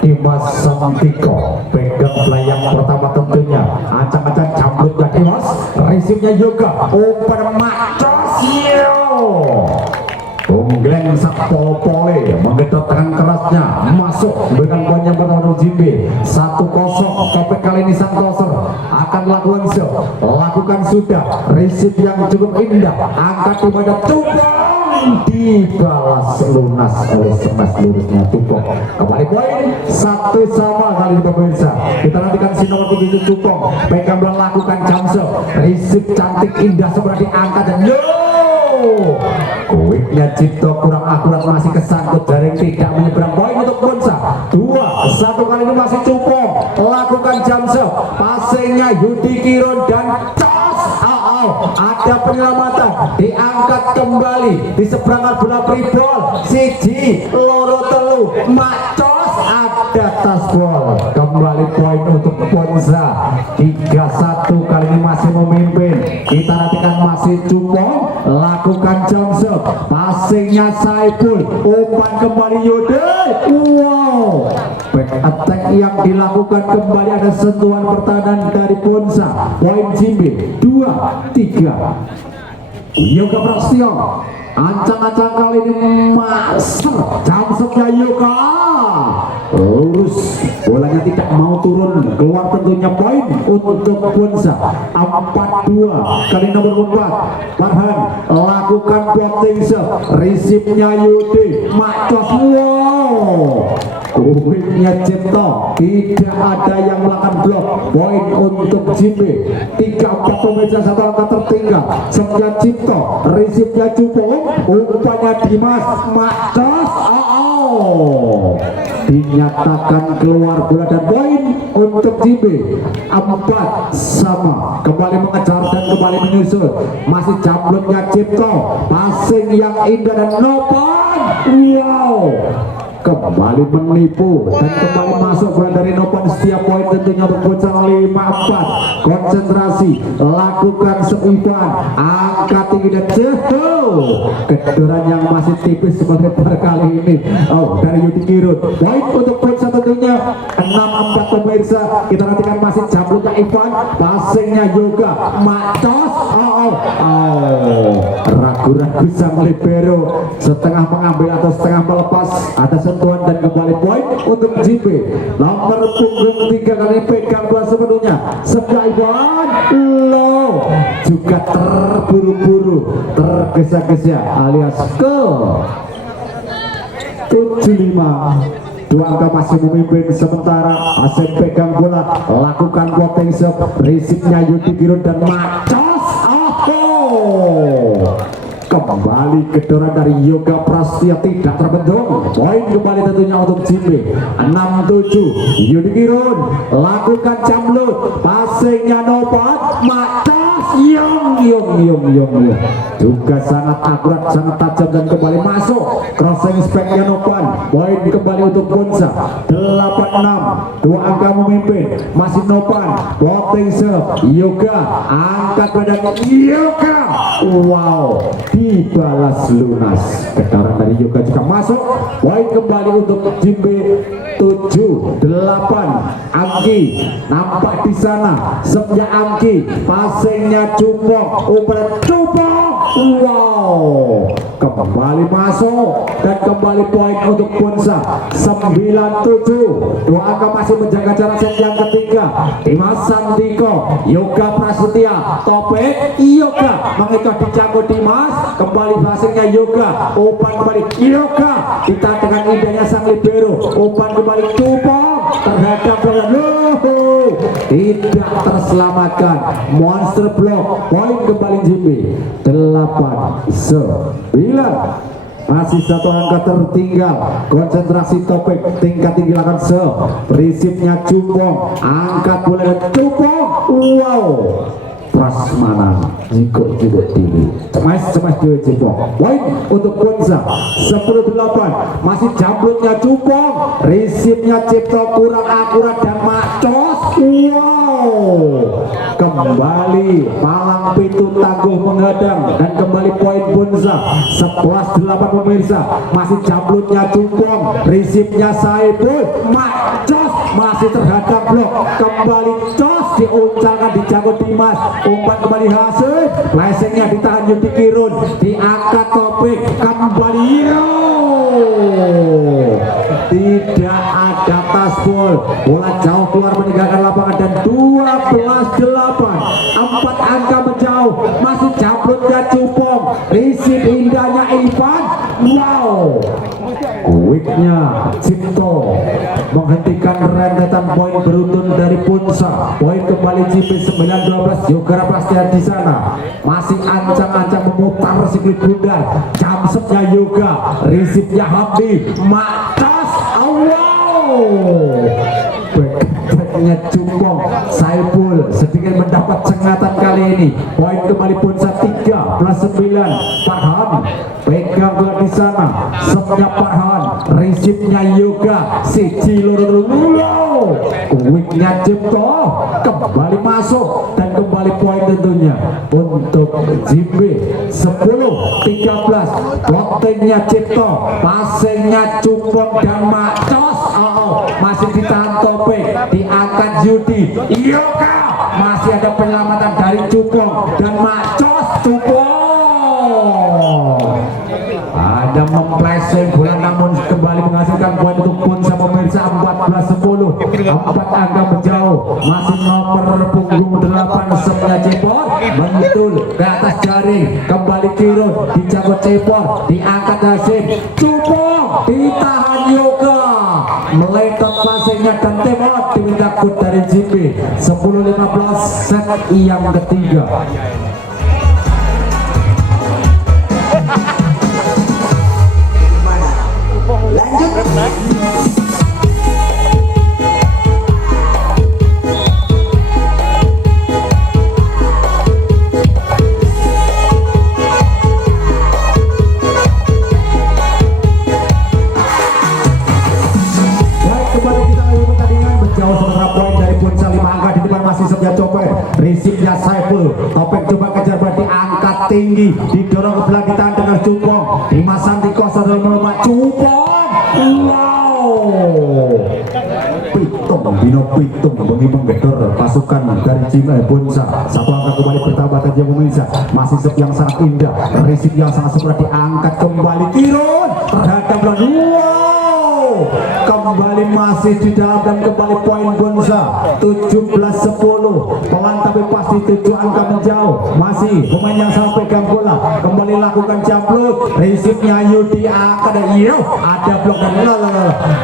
Dimas Samtiko pegang pelayang pertama tentunya. Acak-acak cambrutnya Dimas, resipnya Yoga, umpan macos Unggleng Sapolpole menggedot tangan kerasnya masuk dengan poin yang pertama Jimbe 1-0. Topik kali ini Santoser akan lakukan lakukan sudah resip yang cukup indah, angkat kepada Tupong dibalas lunas oleh smash lurusnya Tupong. Kembali poin 1-1 kali ini pemirsa. Kita nantikan si nomor 7 Tupong pegang melakukan jamser, resip cantik indah seperti angkat dan kuitnya Cipto kurang akurat, masih kesangkut jaring, tidak menyeberang. Poin untuk Bonsa 2-1 kali ini masih Cupong lakukan jamser, passingnya Yudi Kiron dan cos. Ada penyelamatan, diangkat kembali di seberangan bola pribol siji loro telu macos, ada tasbol. Kembali poin untuk Bonsa 3-1 kali ini masih memimpin. Kita nantikan masih Cupong lakukan jamser, passingnya Saiful, umpan kembali Yode. Wow, back attack yang dilakukan kembali, ada sentuhan pertahanan dari Bonsa. Poin Jimbe 2-3. Yoga Prasetyo ancang-ancang kali ini masuk jamsernya Yoga lurus, bolanya tidak mau turun keluar, tentunya poin untuk Bonsa 4-2 kali nomor 4. Farhan lakukan blocking shot, resipnya Yudi macos. Wow, kuitnya Cipto tidak ada yang melakukan blok. Poin untuk Jimbe 3-4 pemirsa, satu angka tertinggal. Sebenarnya Cipto, resipnya Cupong, umpannya Dimas macos. Dinyatakan keluar bola dan poin untuk Jimbe 4-sama. Kembali mengejar dan kembali menyusul, masih jamblutnya Cipto, passing yang indah dan Nopan. Wow, kembali menipu dan kembali masuk bola dari Nopan. Setiap poin tentunya berbocor 5-4. Konsentrasi, lakukan seimbang, angkat tinggi dan jatuh. Kedoran yang masih tipis seperti kali ini dari Yudi Kirun. Poin untuk Bonsa tentunya 6-4 pemirsa. Kita nantikan masih jamblutnya Ivan, passingnya Yoga macos. ragu-ragu sang libero setengah mengambil atau setengah melepas. Ada sentuhan dan kembali poin untuk Jimbe. Nomor punggung 3 kali pegang bola sepenuhnya. Sebelah Iwan low juga terburu-buru, tergesa-gesa alias ke 75. Dua angka masih memimpin sementara Asep pegang bola, lakukan blocking shot, risipnya Yudi Girun dan Macos. Kembali kedoran dari Yoga Prastia tidak terbendung. Poin kembali tentunya untuk Jimbe. 6-7 Yudi Girun lakukan jamlut, passingnya Nopat, Macos Yong juga sangat akurat, sangat tajam dan kembali masuk. Crossing speknya Nopan. Poin kembali untuk Bonsa. 8-6. Dua angka memimpin. Masih Nopan. Floating serve. Yoga angkat badan. Yoga. Wow. Dibalas lunas. Kedaran dari Yoga juga masuk. Poin kembali untuk Jimbe. 7-8. Anggi nampak di sana. Sepnya Anggi. Passingnya Cupong. Umpan Cupong. Wow, kembali masuk dan kembali poin untuk Bonsa. 9-7. Dua angka masih menjaga jarak set yang ketiga. Dimas Santiko, Yoga Prasetya, Topik Yoga mengejar dijago Dimas. Kembali passingnya Yoga, umpan kembali Yoga. Kita dengan indahnya sang libero, umpan kembali Cupong terhadap tidak terselamatkan. Monster block. Poin kembali Jimbe. 8-9. Masih satu angka tertinggal. Konsentrasi Topik tingkat tinggi lakukan risipnya Cupong, angkat bola Cupong. Wow, Prasmanan jiko tinggi cemas dewe Cupong. Poin untuk Bonsa. 10-8. Masih jamblutnya Cupong, risipnya Cipto kurang akurat dan Macos. Wow, kembali palang pintu tangguh menghadang dan kembali poin Bonsa. 11-8 pemirsa. Masih jamblutnya Cupong, risipnya Saiful, Macos masih terhadap blok. Kembali Cos diuncangkan dijago Dimas, umpan kembali hasil, flashingnya ditahan Yudi Girun, diangkat Topik kembali. Tidak ada tasbol, bola jauh keluar meninggalkan lapangan dan 12-8. 4 angka menjauh. Masih jamblutnya Cupong, risip indahnya Ivan. Wow, quicknya Cipto menghentikan rentetan poin beruntun dari Bonsa. Poin kembali Jimbe. 9-12. Yoga Prastia di sana masih ancang-ancang memutar sikit bundar. Jamsetnya Yoga, risipnya Hamdi, Macos. Wow, backnya Cupong, Saiful sedikit mendapat cengatan kali ini. Poin kembali Bonsa. 13-9. Farhan pegang bola di sana, sepnya Farhan, risipnya Yoga, si Cilur. Wow, quicknya Cipto kembali masuk dan kembali poin tentunya untuk Jimbe. 10-13. Plottingnya Cipto, passingnya Cupong dan Macos. Masih ditahan Topik, diangkat Yudi. Yoga masih ada penyelamatan dari Cupong dan Macos. Cupong ada memplesing bola namun kembali menghasilkan poin untuk Bonsa pemirsa. 14-10. 4 angka menjauh. Masih nomor punggung 8 sepnya Cepor mentul ke atas jaring. Kembali Girun, dijago Cepor, diangkat Hasim. Cupong ditahan Yoga, meletot passingnya dan temot diminta kut dari Jimbe. 10-15 set yang ketiga. Risipnya Saiful, Topik coba kejar berarti angkat tinggi, didorong ke belakang ditahan dengan Cupong. Dimas Santiko saudara melemah Cupong. Wow, pitung Dino Pitung bengi menggedor pasukan dari Cime Bonsa. Satu angka kembali bertambah saja pemirsa. Masih set yang sangat indah, resip yang sangat sempurna diangkat kembali Kirun terhadap kembali masih di dalam dan kembali poin Bonsa 17-10 pelan tapi pasti 7 angka menjauh. Masih pemain yang sangat pegang bola kembali lakukan jamplut, resipnya Yudi akan ada blok dan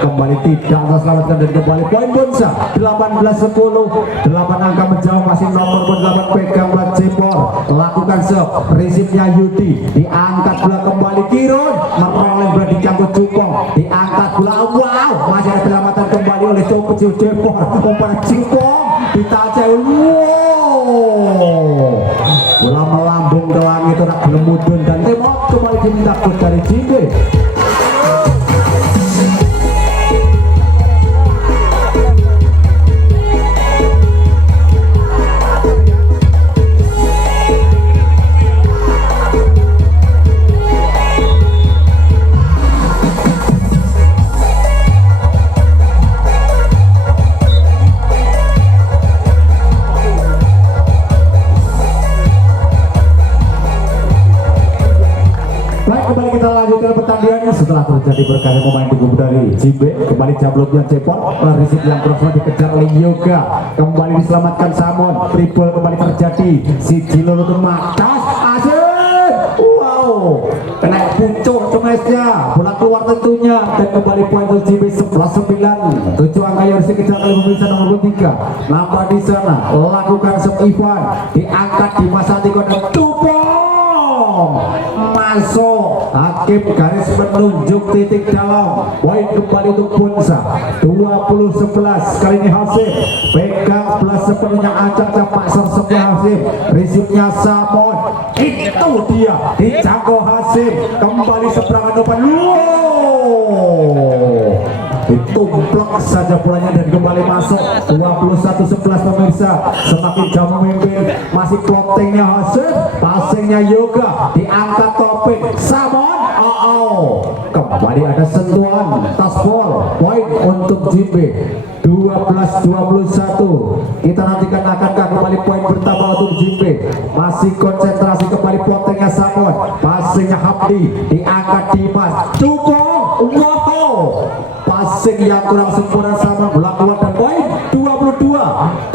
kembali tidak terselamatkan dan kembali poin Bonsa 18-10 8 angka menjauh. Masih nomor 8 pegang bola Cepor lakukan serve, resipnya Yudi diangkat bola kembali Kirun meroleh bola dicangkut Cupong diangkat bola. Wow, masih ada penyelamatan kembali oleh Copet Cepor umpan Cupong ditajai. Bola melambung ke langit orang Lemudun dan tembok kembali diminta gol dari Jimbe. Kembali kita lanjutkan pertandingannya setelah terjadi berkali pemain digugur dari Jimbe. Kembali jablotnya Cepot, resip yang terus dikejar oleh Yoga, kembali diselamatkan Samon. Triple kembali terjadi, si Jilo itu matas asik. Wow, kena pucuk cemesnya, bola keluar tentunya dan kembali poin untuk Jimbe 11-9. 7 angka yang dikejar oleh pemirsa nomor 3. Nampak di sana lakukan sub Ivan diangkat di masa tiga dan masuk hakim garis menunjuk titik dalam. Poin kembali untuk Bonsa 20-11. Kali ini Hasim pegang belas sepenuhnya acak capak sersepnya Hasim, resipnya Samon itu dia dijangkau Hasim kembali seberangan depan. Ditumplak saja bolanya dan kembali masuk 21-11 pemirsa. Semakin jauh memimpin, masih plottingnya Hasim, passingnya Yoga diangkat Topik Samon. Kembali ada sentuhan taspol, poin untuk Jimbe 12-21. Kita nantikan akankah kembali poin bertambah untuk Jimbe. Masih konsentrasi kembali plottingnya Samon, passingnya Habdi diangkat Dimas Cupong. Wow, passing yang kurang sempurna Samon melakukan dan poin 22-12.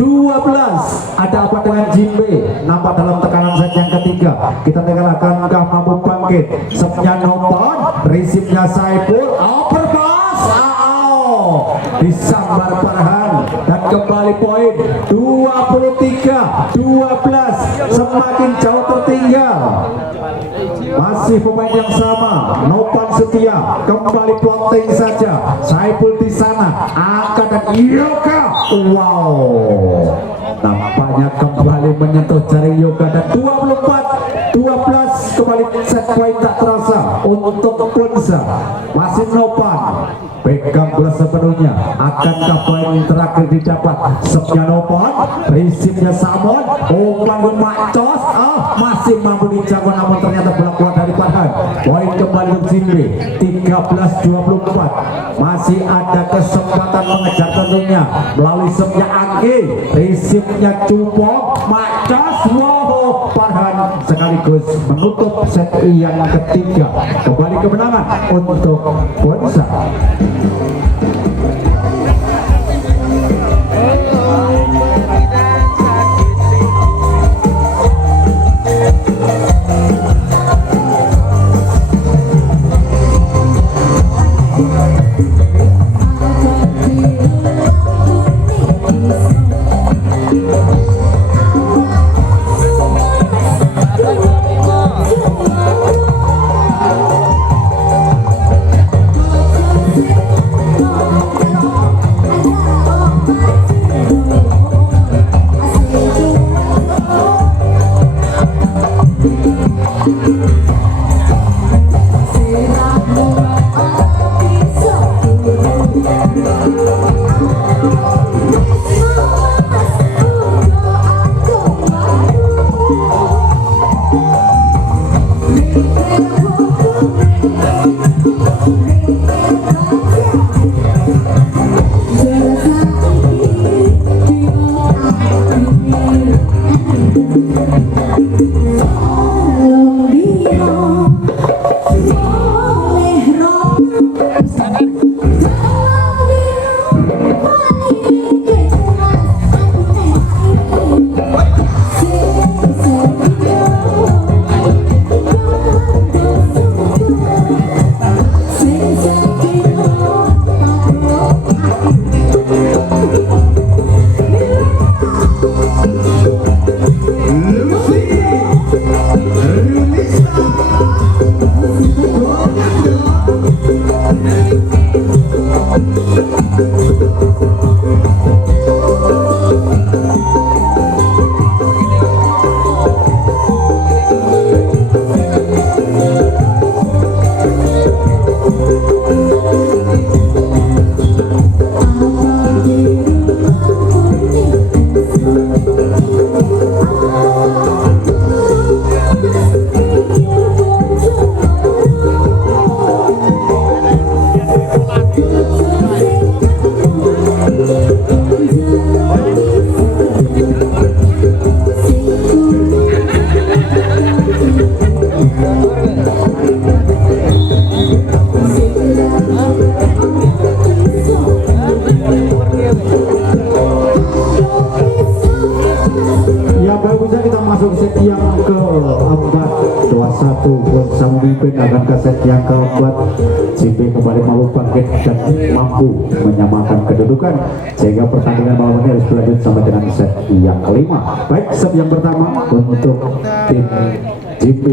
Ada apa dengan Jimbe? Nampak dalam tekanan set yang ketiga. Kita dengar akankah mampu bangkit. Sepnya Nopon, resipnya Saiful, overpass, disambar Farhan dan kembali poin 23-12. Semakin jauh tertinggal. Masih pemain yang sama, Nopan Setia kembali plotting saja. Saiful di sana, Aka dan Yoga. Wow, nampaknya kembali menyentuh jaring Yoga dan 24-12. Kembali set poin tak terasa untuk Bonsa. Masih Nopan pegang bola sepenuhnya. Akankah poin terakhir didapat? Sepnya Nopan, resipnya Samon, umpan Macos, masih mampu dijangkau namun ternyata bola keluar dari Farhan. Poin kembali untuk Jimbe 13-24. Masih ada kesempatan mengejar tentunya melalui sepnya Anggi, resipnya Cupong, Macos. Wow, Farhan sekaligus menutup set yang ketiga. Kembali kemenangan untuk Bonsa. Akan ke set yang keempat, JP kembali mau bangkit dan mampu menyamakan kedudukan sehingga pertandingan malam ini harus berlanjut sampai dengan set yang kelima. Baik, set yang pertama untuk tim JP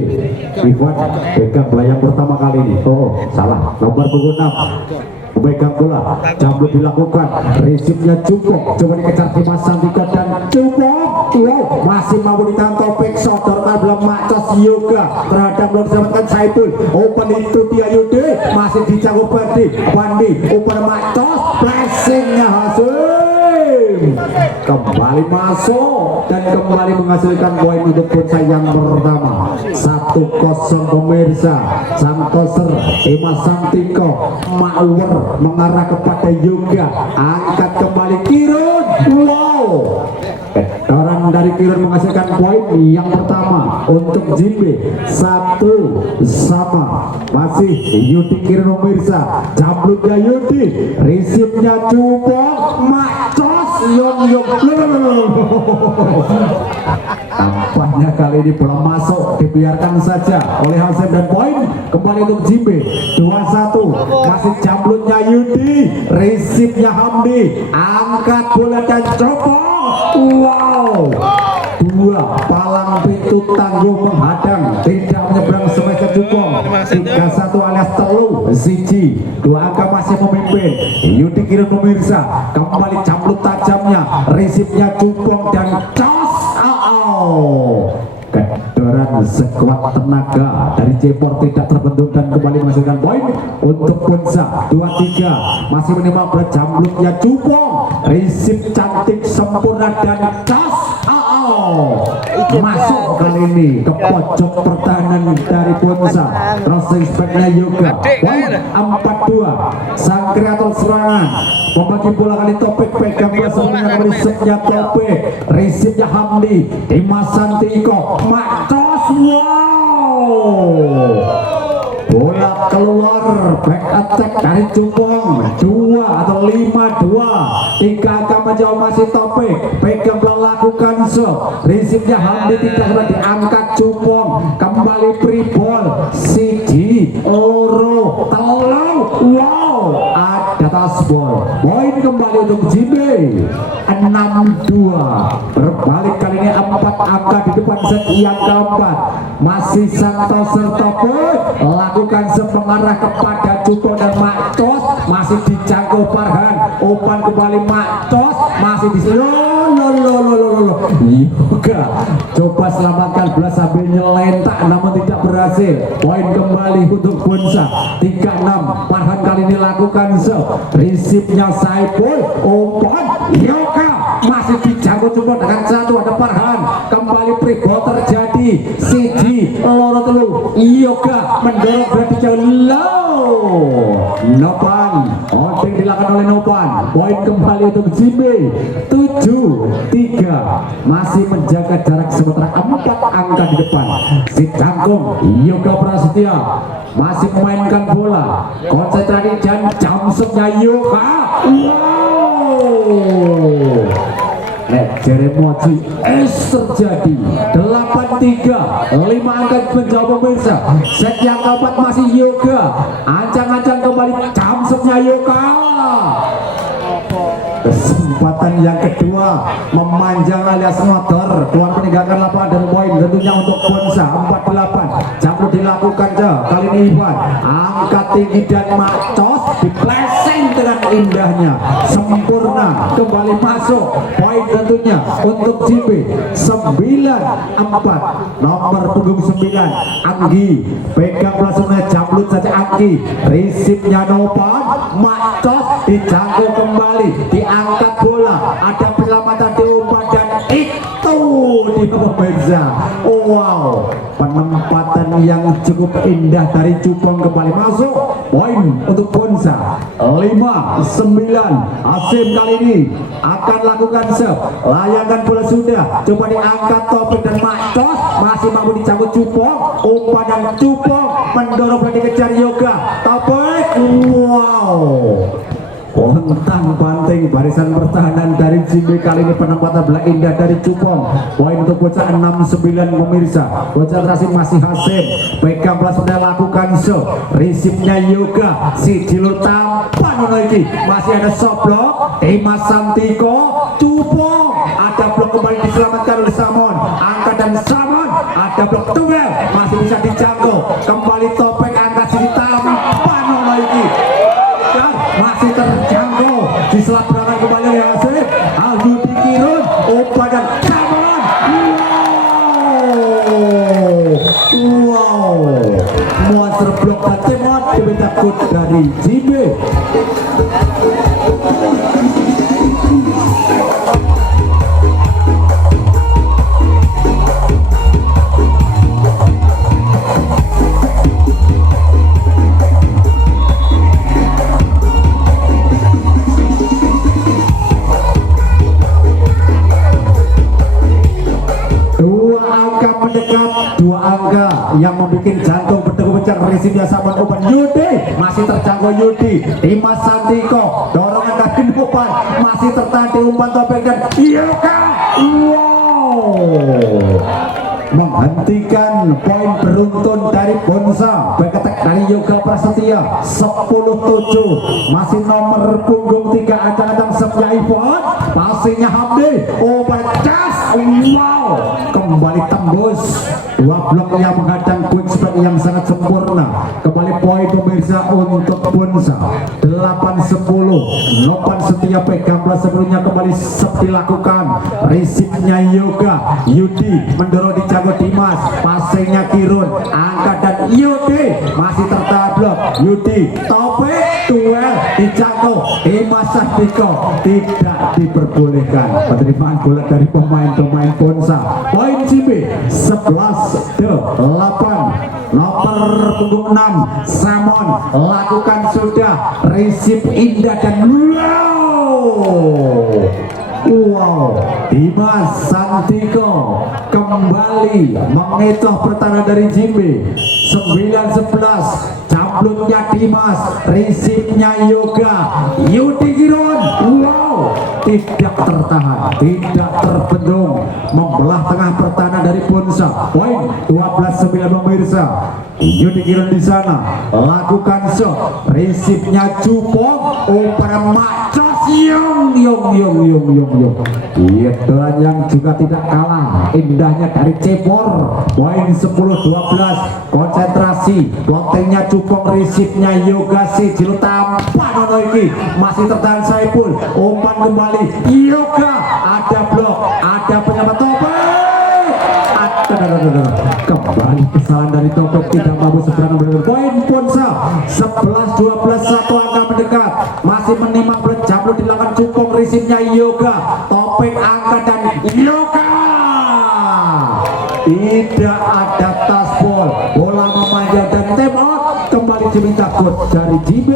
Iwan pegang bola yang pertama kali ini. Oh salah, nomor punggung 6 pemegang bola, Jamrut dilakukan, resipnya Jupong, coba dikejar Dimas Santika dan Jupong, wow, masih mau ditahan Topik, sodorkan belum Macos Yoga terhadap belum diselamatkan Saipul, open itu dia Yude, masih dijago Bandi, open Macos, blessingnya Hasim, kembali masuk dan kembali menghasilkan poin untuk Bonsai yang pertama. 1-0 pemirsa. Santoser Dimas Santiko Mauer mengarah kepada Yoga, angkat kembali Kirun, wow, orang dari Kirun menghasilkan poin yang pertama untuk Jimbe. 1-1 masih Yudi Kirun pemirsa. Jamrutnya Yudi, resipnya Jupong, Macos Yon. Tampaknya kali ini bola masuk, dibiarkan saja oleh Hasim dan poin kembali untuk Jimbe. 2-1 masih Jamrutnya Yudi, resipnya Hamdi, angkat bola dan copot, wow, dua palang pintu tangguh menghadang, tidak menyeberang semeja Jupong. 3-1 alias telu siji, dua angka masih memimpin Yudi Kirun pemirsa. Kembali Jamrut tajamnya, resipnya Jupong dan cos. Kedoran sekuat tenaga dari Cepor tidak terbentuk dan kembali menghasilkan poin untuk Bonsa. 2-3 masih menimbang Jamrutnya Jupong, resip cantik sempurna dan cas. Masuk kali ini ke pojok pertahanan dari Bonsa. Crossing speknya Yoga, poin 4-2. Sang kreator serangan membagi bola kali Topik, pegang bola sebenarnya resipnya Topik, resipnya Hamdi, Dimas Santiko, Macos, wow, bola keluar, back attack dari Jupong. 2 atau 5-2, 3 angka menjauh masih Topik, pegang bola lakukan so, resipnya Hamdi tidak pernah diangkat Jupong. Kembali free ball, siji loro telu, wow, ada tasbol, poin kembali untuk Jimbe. 6-2 berbalik kali ini 4 angka di depan set yang keempat. Masih Santoser Topik lakukan sepengarah kepada Jupong dan Macos, masih dijangkau Farhan, umpan kembali Macos, masih di Yoga coba selamatkan bola sambil nyelentak namun tidak berhasil. Poin kembali untuk Bonsa. 3-6 Farhan kali ini lakukan so, resipnya Saipul, umpan Yoga masih dijangkau Jupong dengan satu, ada Farhan, kembali free ball terjadi, siji loro telu, Yoga mendorong berarti jauh low, Nopan outing dilakukan oleh Nopan. Poin kembali untuk Jimbe. 7-3 masih menjaga jarak sementara 4 angka di depan. Si Jangkung Yoga Prasetya masih memainkan bola, konsentrasi dan jamsuknya Yoga, wow, Jeremoji es terjadi. 8-3 5 angka menjawab pemirsa. Set yang keempat masih Yoga, ancang-ancang kembali jamsuknya Yoga. Kesempatan yang kedua memanjang alias motor, keluar meninggalkan lapangan dan poin tentunya untuk Bonsa. 48 Jamrut dilakukan kali ini Ivan, angkat tinggi dan Macos di blessing dengan indahnya, sempurna, kembali masuk. Poin tentunya untuk JB 94, nomor punggung 9 Anggi, pegang langsungnya jamlut saja Anggi, resipnya Nopan, Macos dijangkau kembali, diangkat bola, ada penyelamatan diumpan dan itu di pemirsa. Wow, penempatan yang cukup indah dari Cupong kembali masuk. Poin untuk Bonsa 5-9. Asim kali ini akan lakukan serve, layangan bola sudah coba diangkat Topik dan Macos masih mampu dicangkut Cupong, umpan dan Cupong mendorong dan dikejar Yoga Topik. Wow, pontang banting barisan pertahanan dari JB kali ini, penempatan bola indah dari Cupong. Poin untuk bocah 6-9 pemirsa. Bocah terakhir masih Hasim, pegang bola sudah lakukan show, resipnya Yoga si Jilo tampan lagi, masih ada soblok Dimas Santiko, Cupong ada blok kembali diselamatkan oleh Samon, angkat dan Samon ada blok tunggal masih bisa dijangkau kembali. Topik angkat sini tampan lagi dan masih terjangkau di selat belakang kembali ya Asif Al-Yudi Kirun, umpan dan Samon. Wow, monster blok dan Timot diminta kut dari JB. Dua angka yang membuat jantung berdegup kencang. Resipnya sama umpan Yudi masih terjangkau Yudi, Dimas Santiko dorongan dari umpan masih tertahan di umpan Topik dan Yoga. Wow, menghentikan poin beruntun dari Bonsa, berketek dari Yoga Prasetya 10-7. Masih nomor punggung 3 acang-acang Sepya Ivon, passingnya Hamdi, umpan cas. Wow, kembali tembus dua blok yang menghadang quick spot yang sangat sempurna. Kembali poin pemirsa untuk Bonsa 8-10. Nopan Setia pegang bola sebelumnya kembali dilakukan, resipnya Yoga Yudi mendorong dicangkut Dimas, passingnya Kirun, angkat dan Yudi masih tertahan blok Yudi Topik, duel dijangkau Dimas Santiko, tidak diperbolehkan penerimaan bola dari pemain-pemain Bonsa. Poin JB 11-8. Nomor punggung 6 Samon lakukan sudah, resip indah dan wow, Dimas Santiko kembali mengecoh pertahanan dari JB 9-11. Camblutnya Dimas, resipnya Yoga Yudi Girun. Wow, tidak tertahan, tidak terbendung, membelah tengah pertahanan dari Bonsa. Poin 12-9 pemirsa. Yudi Girun di sana lakukan shot, resipnya Cupong, umpan Macos Yung. Itulah yang juga tidak kalah indahnya dari Cepor. Poin 10-12. Konsentrasi, plottingnya Cupong, resipnya Yoga si Jilo tampan lagi, masih tertahan Saipul, umpan kembali Yoga, ada blok, ada penyelamat Topik. Kembali kesalahan dari Topik, tidak mampu seberang. Poin Bonsa 11-12. Satu angka mendekat, masih menimang berjablu di lawan Cupong, resipnya Yoga Topik, angkat dan Yoga tidak ada taspol, bola memanjang dan tembak kembali diminta kut dari JB.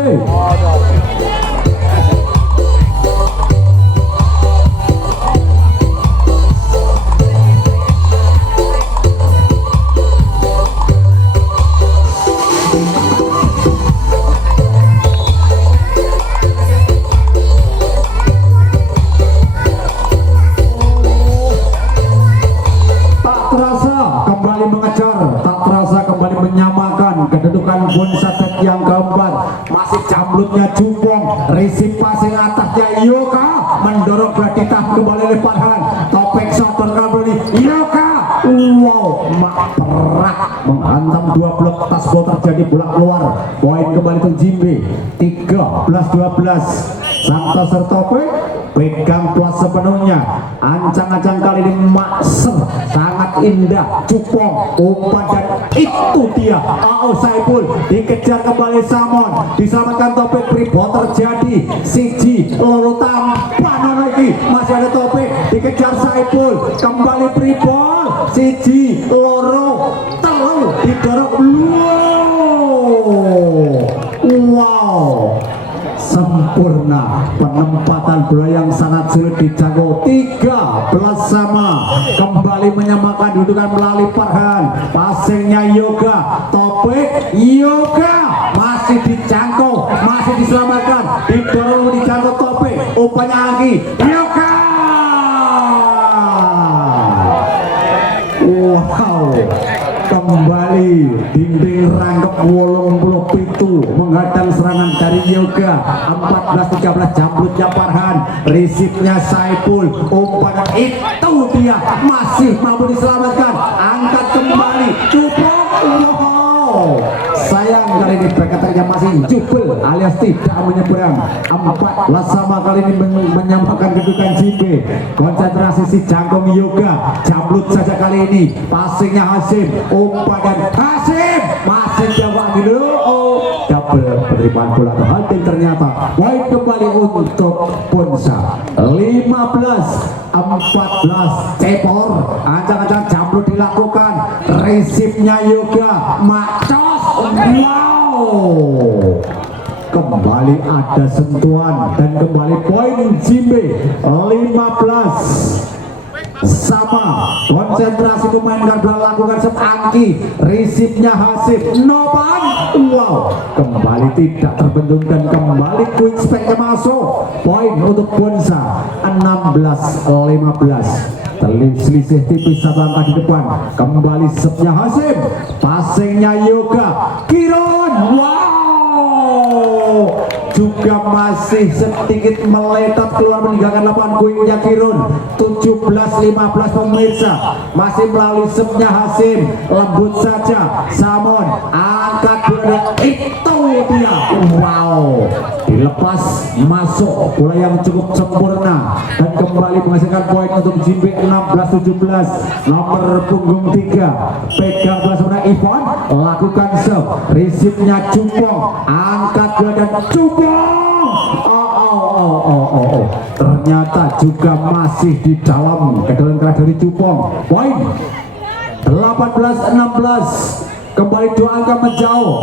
Bonsa set yang keempat, masih camblutnya Cupong, resip passing atasnya Yoga mendorong Gradita kembali oleh Farhan. Topik shot kembali Yoga. Wow, mak perak menghantam dua blok tas tasbol terjadi bola keluar, poin kembali untuk Jimbe 13-12. Sang toser topik pegang plus sepenuhnya, ancang-ancang kali ini makser sangat indah, cupong umpan dan itu dia AO Saipul dikejar kembali Samon, diselamatkan topik Pribon terjadi siji loro tampan lagi, masih ada topik dikejar Saipul kembali Pribon siji loro telu didorong. Wow, sempurna penempatan bola yang sangat sulit dijangkau. 13 sama, kembali menyamakan kedudukan melalui Farhan, passingnya Yoga, topik Yoga masih dijangkau, masih diselamatkan, didorong dijangkau topik, umpannya lagi Yoga. Wow, kembali dinding rangkep 87 menghadang serangan dari Yoga. 14-13 jambrutnya Farhan, risipnya Saipul, umpan itu dia masih mampu diselamatkan, angkat kembali Cupong. Wow, sayang kali ini berkatanya masih jubel alias tidak menyeberang. 14 sama, kali ini menyamakan kedudukan Jimbe. Konsentrasi si jangkung Yoga, jambrut saja kali ini, passingnya Hasim, umpan dan Hasim masih jawab gitu. Oh, double penerimaan bola atau hunting ternyata. Poin kembali untuk Ponsa. 15-14 cepor, ancang-ancang jambrut dilakukan, resipnya Yoga macos. Wow, kembali ada sentuhan dan kembali poin Jimbe. 15 sama, konsentrasi pemain Garuda lakukan setangki, risipnya Hasib nopan. Wow, kembali tidak terbentuk dan kembali quick spec masuk. Poin untuk Bonsa 16-15. Selisih tipis satu angka di depan. Kembali setnya Hasim, passingnya Yoga, Kiron. Wow, juga masih sedikit meletot keluar meninggalkan lapangan. Kuingnya Kirun 17-15 pemirsa, masih melalui sepnya Hasim, lembut saja Samon, angkat bola itu dia. Wow, dilepas masuk bola yang cukup sempurna dan kembali menghasilkan poin untuk Jimbe. 16-17 nomor punggung 3 pegang bola sebenarnya Ivan, lakukan serve, risipnya Cupong, angkat bola dan Cupong. Ternyata juga masih di dalam kedalam dari Cupong. Poin 18-16, kembali dua angka menjauh.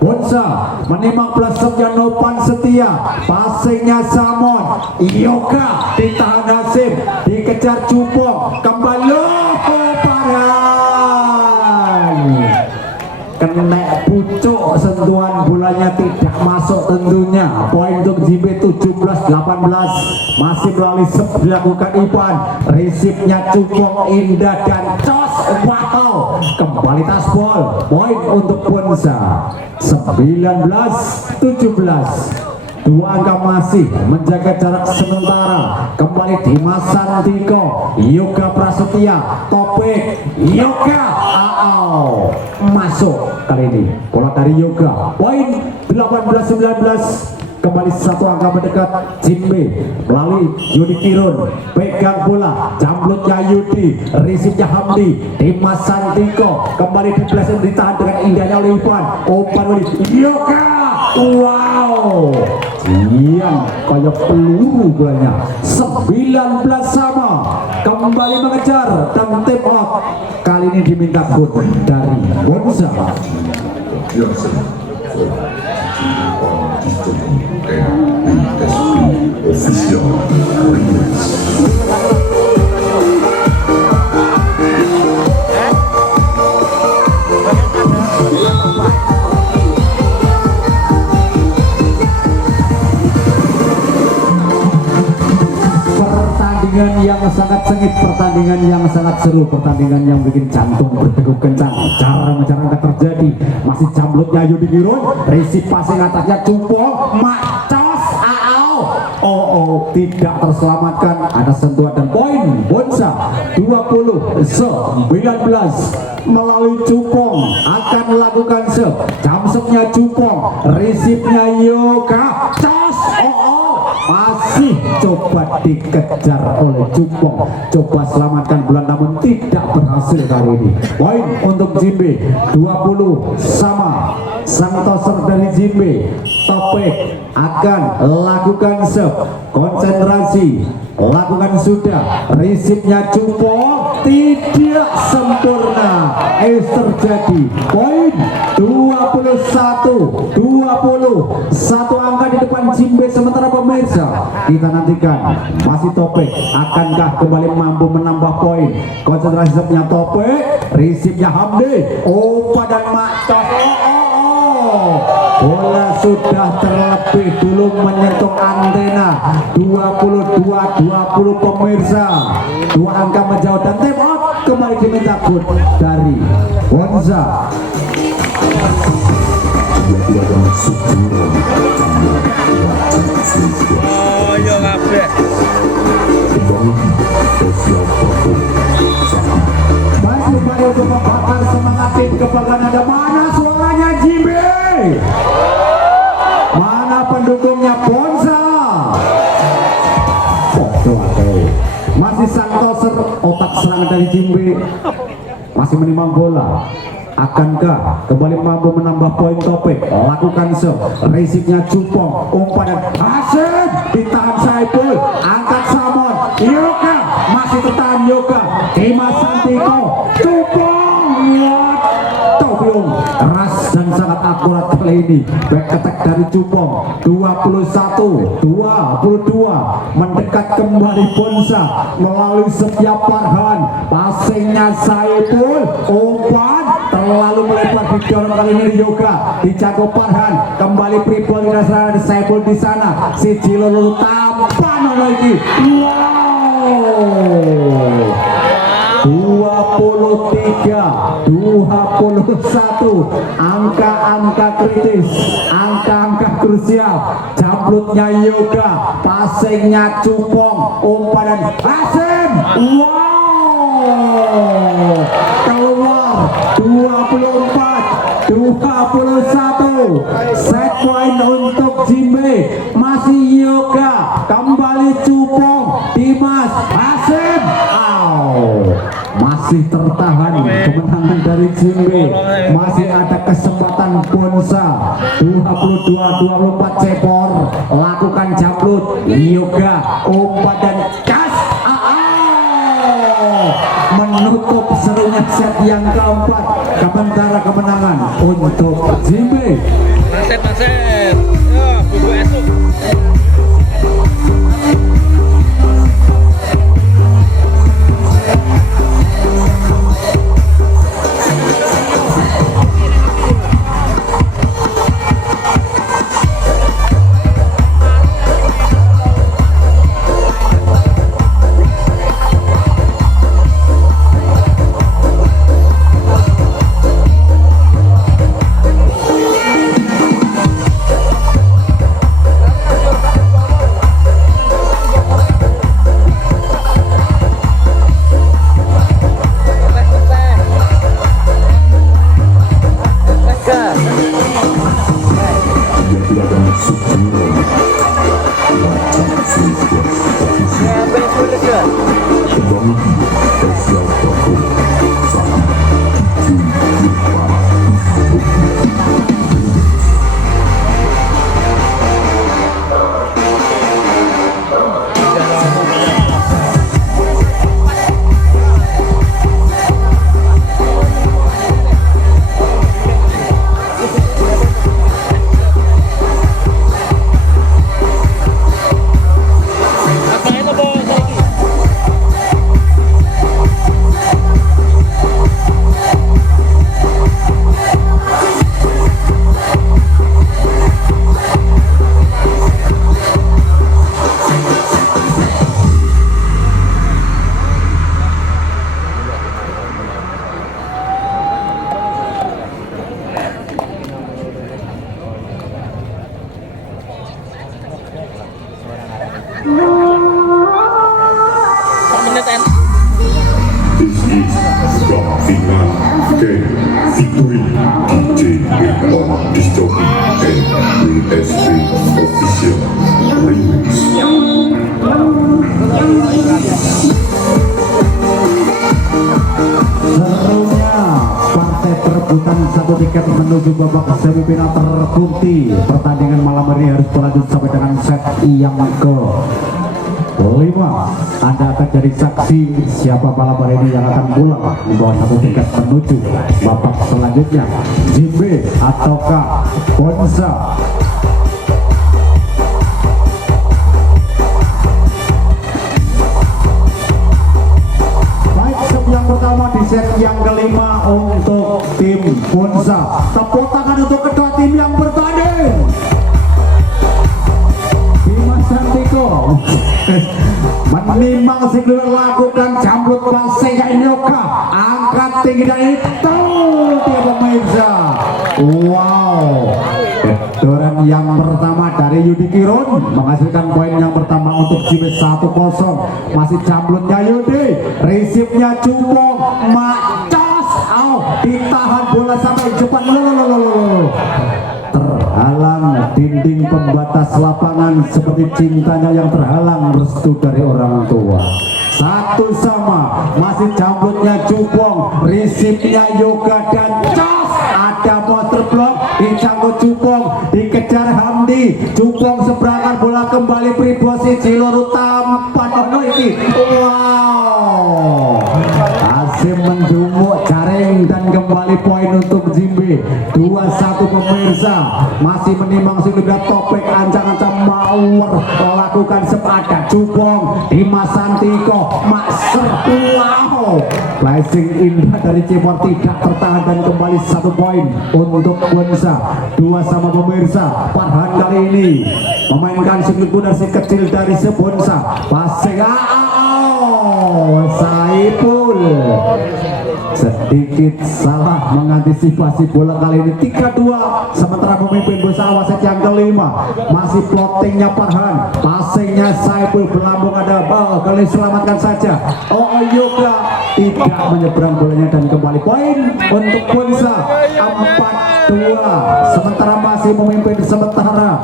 Bonsa menimang plastiknya Nopan Setia, passingnya Samon, Yoga ditahan Hasim, dikejar Cupong, kembali Farhan, kena pucuk, sentuhan bolanya tidak masuk tentunya. Poin untuk Jimbe 17-18, masih melalui dilakukan Ipan, risipnya Cupong indah dan cos. Wow, kembali tasbol, poin untuk Bonsa. 19-17, dua angka masih menjaga jarak sementara. Kembali Dimas Santiko, Yoga Prasetya, topik Yoga masuk kali ini bola dari Yoga. Poin 18-19, kembali satu angka mendekat Jimbe melalui Yudi Kirun, pegang bola jamblutnya Yudi, risipnya Hamdi, Dimas Santiko, kembali di blessing ditahan dengan indahnya oleh Ivan, umpan oleh Yoga. Wow, yang kayak peluru bolanya. 19 sama, kembali mengejar dan tip out, kali ini diminta gol dari Bonsa. Official pertandingan yang sangat sengit, pertandingan yang sangat seru, pertandingan yang bikin jantung berdegup kencang. Jarang-jarang terjadi. Masih jamblutnya Yudi Girun, risip passing atasnya Cupong, macos tidak terselamatkan. Ada sentuhan dan poin Bonsa 20-19 melalui Cupong akan melakukan serve. Jam serve-nya Cupong, receive-nya Yoga. Cas masih coba dikejar oleh Cupong, coba selamatkan bulan namun tidak berhasil kali ini. Poin untuk Jimbe 20 sama. Sang toser dari Jimbe, Topik akan lakukan serve, konsentrasi, lakukan sudah, receive-nya Cupong tidak sempurna. Terjadi poin 21-20, satu angka di depan Jimbe. Sementara pemirsa kita nantikan masih Topik akankah kembali mampu menambah poin. Konsentrasi serve-nya Topik, receive-nya Hamdi, dan Macos. Bola sudah terlebih dulu menyentuh antena. 22-20 pemirsa, dua angka menjauh dan time out kembali diminta gol dari Bonza. Baik untuk membakar semangat tim kebanggaan. Ada mana suaranya Jimbe? Mana pendukungnya Bonza? Masih sang toser, otak serangan dari Jimbe masih menimang bola. Akankah kembali mampu menambah poin Topik? Lakukan serve, receive-nya Cupong, umpan Hasan ditahan Saiful, angkat Samon, Yoga masih tertahan Yoga, Dimas Santiko, Cupong, Tobiung keras dan sangat akurat kali ini. Back attack dari Cupong 21-22 mendekat kembali Bonza melalui setiap Farhan, passingnya Saiful, umpan terlalu melebar didorong kali ini Yoga, dijago Farhan, kembali Pribol di serangan Saiful di sana, si Jilolo tampan lagi. 23-21, angka-angka kritis, angka-angka krusial. Jamblutnya Yoga, passingnya Cupong, umpan Hasan, keluar 24-21. Set point untuk Jimbe, masih Yoga, kembali Cupong, Dimas Hasan, masih tertahan kemenangan dari Jimbe. Masih ada kesempatan Bonza 22-24 Cepor, lakukan jablut Yoga, umpan dan gas. Menutup serunya set yang keempat. Sementara kemenangan untuk Jimbe. Naset. Ya, buku esok. tiket menuju babak semifinal terkunci. Pertandingan malam ini harus berlanjut sampai dengan set yang ke-5. Anda akan jadi saksi siapa malam hari ini yang akan pulang membawa satu tiket menuju babak selanjutnya, Jimbe ataukah Bonsa. Yang pertama di set yang ke-5 untuk tim Bonsa. Tepuk tangan untuk kedua tim yang bertanding. Dimas Santiko menimang segera lakukan jambut pasenya Inoka, angkat tinggi dan itu dia pemirsa. Wow, kedoran yang pertama dari Yudi Kirun menghasilkan poin yang pertama untuk Jimbe 1-0. Masih jamblutnya Yudi, resipnya Cupong, Macos, ditahan bola sampai depan, terhalang dinding pembatas lapangan seperti cintanya yang terhalang restu dari orang tua. 1-1, masih jamblutnya Cupong, resipnya Yoga dan Cos. Ada monster block, dicangkut Cupong, dikejar Hamdi. Cupong seberangan bola kembali Pribosi Ciluru tampan ini. Wow, Asim mendumuk jaring dan kembali poin untuk Jimbe. 2-1 pemirsa. Masih menimbang sudah topik ancang-ancang Mauer melakukan sepadan. Cupong, Dimas Santiko, Maser. Wow, flashing indah dari Cepor tidak tertahan dan kembali 1 poin untuk Bonsa. 2-2 pemirsa. Farhan kali ini memainkan sudut si kecil dari Sebonsa. Passing Saipul sedikit salah mengantisipasi bola kali ini. 3-2 sementara pemimpin Bonsa wasit yang ke-5. Masih plottingnya Farhan, passingnya Saipul berlambung, ada bal kali selamatkan saja. Yoga tidak menyeberang bolanya dan kembali poin untuk Bonsa. 4-2 sementara masih memimpin sementara.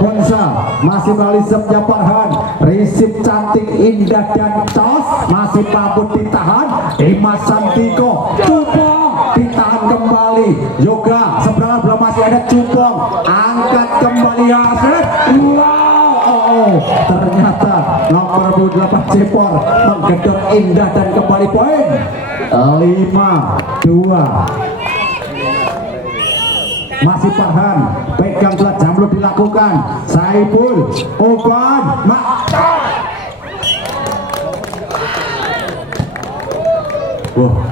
Bonsa masih melalui sepnya Farhan, resip cantik indah dan Cos masih mampu ditahan. Dimas Santiko, Cupong ditahan kembali. Yoga seberang belum, masih ada Cupong, angkat kembali Asep. Wow, ternyata nomor 28 Cepor menggedor indah dan kembali poin. 5-2. Masih Farhan, pegang telah jamrut dilakukan. Saipul, Oban,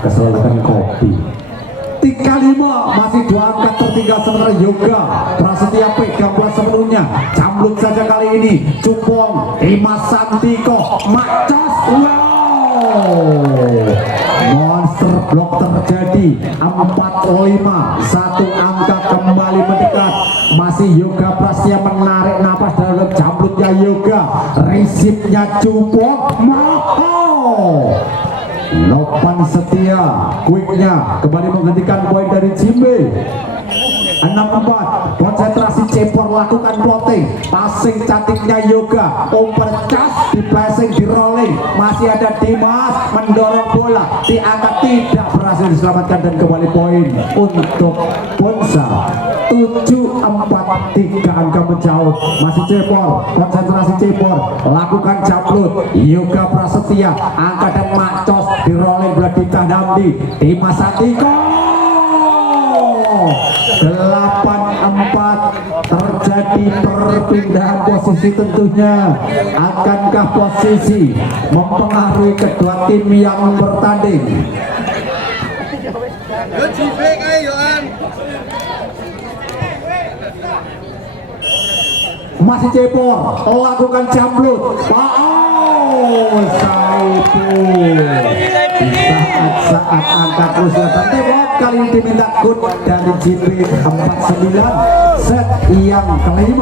kesalahan kopi. 3-5, masih 2 angka tertinggal sementara Yoga Prasetya pegang bola sepenuhnya. Jamrut saja kali ini. Cupong, Dimas Santiko, Macos. Wow, monster block terjadi. 4-5, 1 angka kembali mendekat. Masih Yoga Prasetya menarik napas dalam jamrutnya Yoga, resipnya Cupong. Lopan Setia, quicknya kembali menghentikan poin dari Jimbe. 6-4, konsentrasi Cepor lakukan plotting, passing cantiknya Yoga, overcast, di passing, di rolling. Masih ada Dimas mendorong bola, diangkat, tidak berhasil diselamatkan dan kembali poin untuk Bonsa. 7-4, 3 angka menjauh. Masih Cepor, konsentrasi Cepor lakukan jamrut. Yoga Prasetya angkat dan Macos, di rolling bola ditahan Hamdi. Dimas Santiko. 8-4, terjadi perpindahan posisi. Tentunya akankah posisi mempengaruhi kedua tim yang bertanding? Masih Cepor lakukan jamrut. Saipul saat angkat terus tembok kali ini diminta good dari Jimbe. 4-9, set yang ke-5.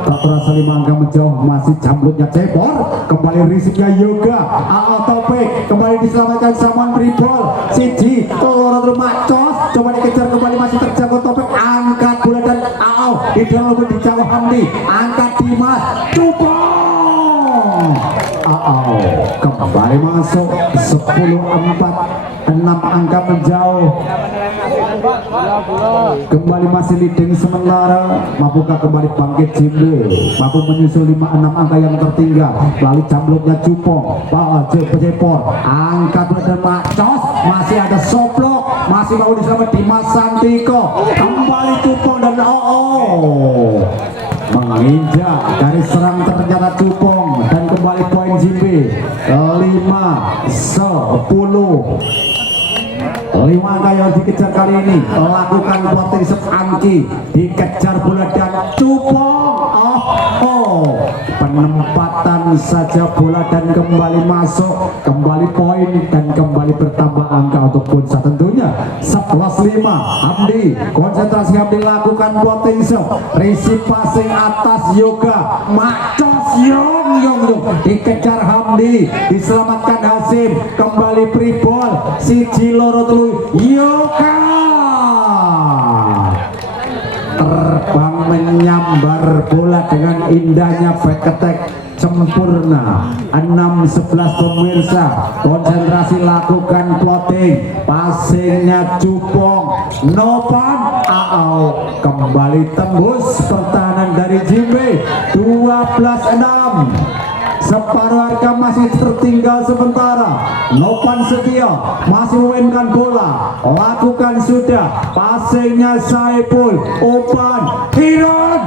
Tak terasa 5 angka menjauh, masih jamblutnya Cepor, kembali risiknya Yoga, Topik kembali diselamatkan Saman Bribol, Siji Loro Macos, coba dikejar kembali, masih terjangkau Topik, angkat bola dan di dalam lebih dijangkau Hamdi, angkat Dimas, Cupong, kembali masuk 10-4, 6 angka menjauh, kembali masih leading sementara. Mampukah kembali bangkit Jimbe, mampu menyusul 5-6 angka yang tertinggal, lalu jamblutnya Cupong, Cepor, angkat dan Macos, masih ada Soblok, masih mau diselamat Dimas Santiko, kembali Cupong dan menginjak garis serang ternyata Cupong, dan kembali poin Jimbe 5-10. 5 angka yang dikejar kali ini, lakukan plotting set Angki, dikejar bola dan Cupong, penempatan saja bola dan kembali masuk, kembali poin dan kembali bertambah angka untuk Punsa tentunya 11-5. Hamdi, konsentrasi Hamdi, lakukan plotting set, receive passing atas Yoga, Macos, Yong, dikejar Hamdi, diselamatkan Hasim, kembali Pribol, Siji Loro Telu, Yoga terbang menyambar bola dengan indahnya back attack sempurna. 6-11 pemirsa, konsentrasi, lakukan plotting, passingnya Cupong, Nopan, kembali tembus pertahanan dari Jimbe, 12-6. Separuh harga masih tertinggal sementara. Nopan Setia masih memainkan bola, lakukan sudah, passingnya Saipul, Opan, Kiron,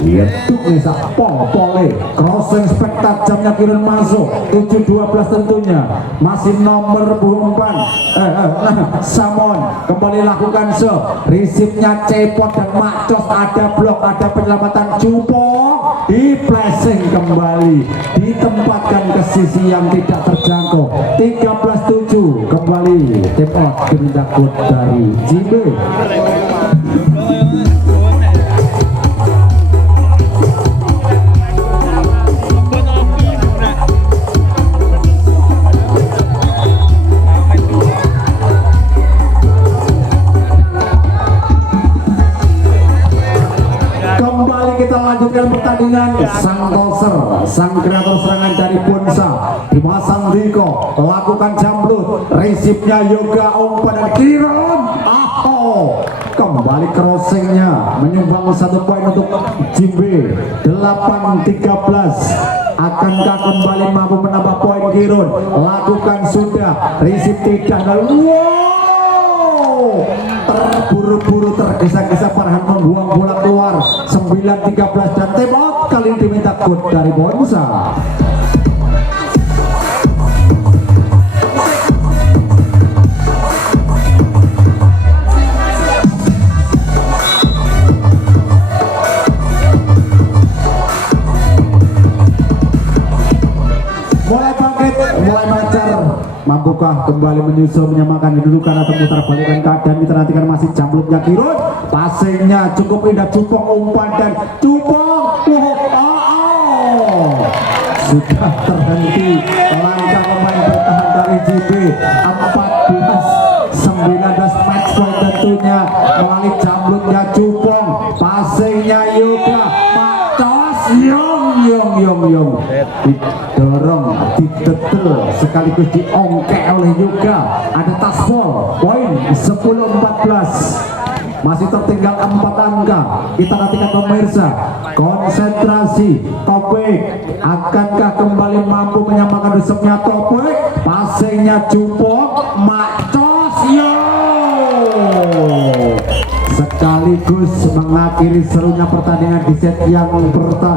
itu bisa pole crossing spek tajamnya Kiron masuk, 7-12 tentunya, masih nomor 24 Samon, kembali lakukan receive-nya Cepot dan Macos, ada blok, ada penyelamatan Cupong, di flashing kembali, ditempatkan ke sisi yang tidak terjangkau, 13-7, kembali tim out diminta gol dari Jimbe. Pertandingan sang toser, sang kreator serangan dari Punsa, Dimas Santiko, lakukan jambrut, receive-nya Yoga, umpan dan Kiron, kembali crossingnya menyumbang 1 poin untuk Jimbe, 8-13. Akankah kembali mampu menambah poin Kiron? Lakukan sudah, receive tidak, terburu-buru, tergesa-gesa, Farhan membuang bola keluar, 9-13 dan tim out, kali ini diminta gol dari Punsa. Mulai bangkit, mulai mengejar, mampukah kembali menyusul, menyamakan kedudukan atau mutar balikan keadaan? Kita nantikan, masih jamblutnya Kiron, passingnya cukup indah, Cupong, umpan dan Cupong, sudah terhenti langkah pemain bertahan dari JB, 14-19 match point tentunya, melalui jamblutnya Cupong, passingnya Yoga, Macos, Yong didorong, ditetel, sekaligus diongkek oleh Yoga, ada taspol, poin 10-14. Masih tertinggal 4 angka. Kita nantikan pemirsa, konsentrasi Topik, akankah kembali mampu menyamakan resepnya Topik, passingnya Cupong, Macos, sekaligus mengakhiri serunya pertandingan di set yang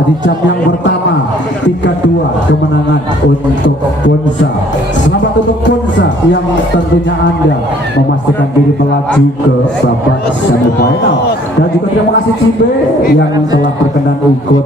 di jam yang pertama. 3-2 kemenangan untuk Punsa. Selamat untuk Punsa yang tentunya Anda memastikan diri melaju ke babak semifinal, dan juga terima kasih Jimbe yang telah berkenan ikut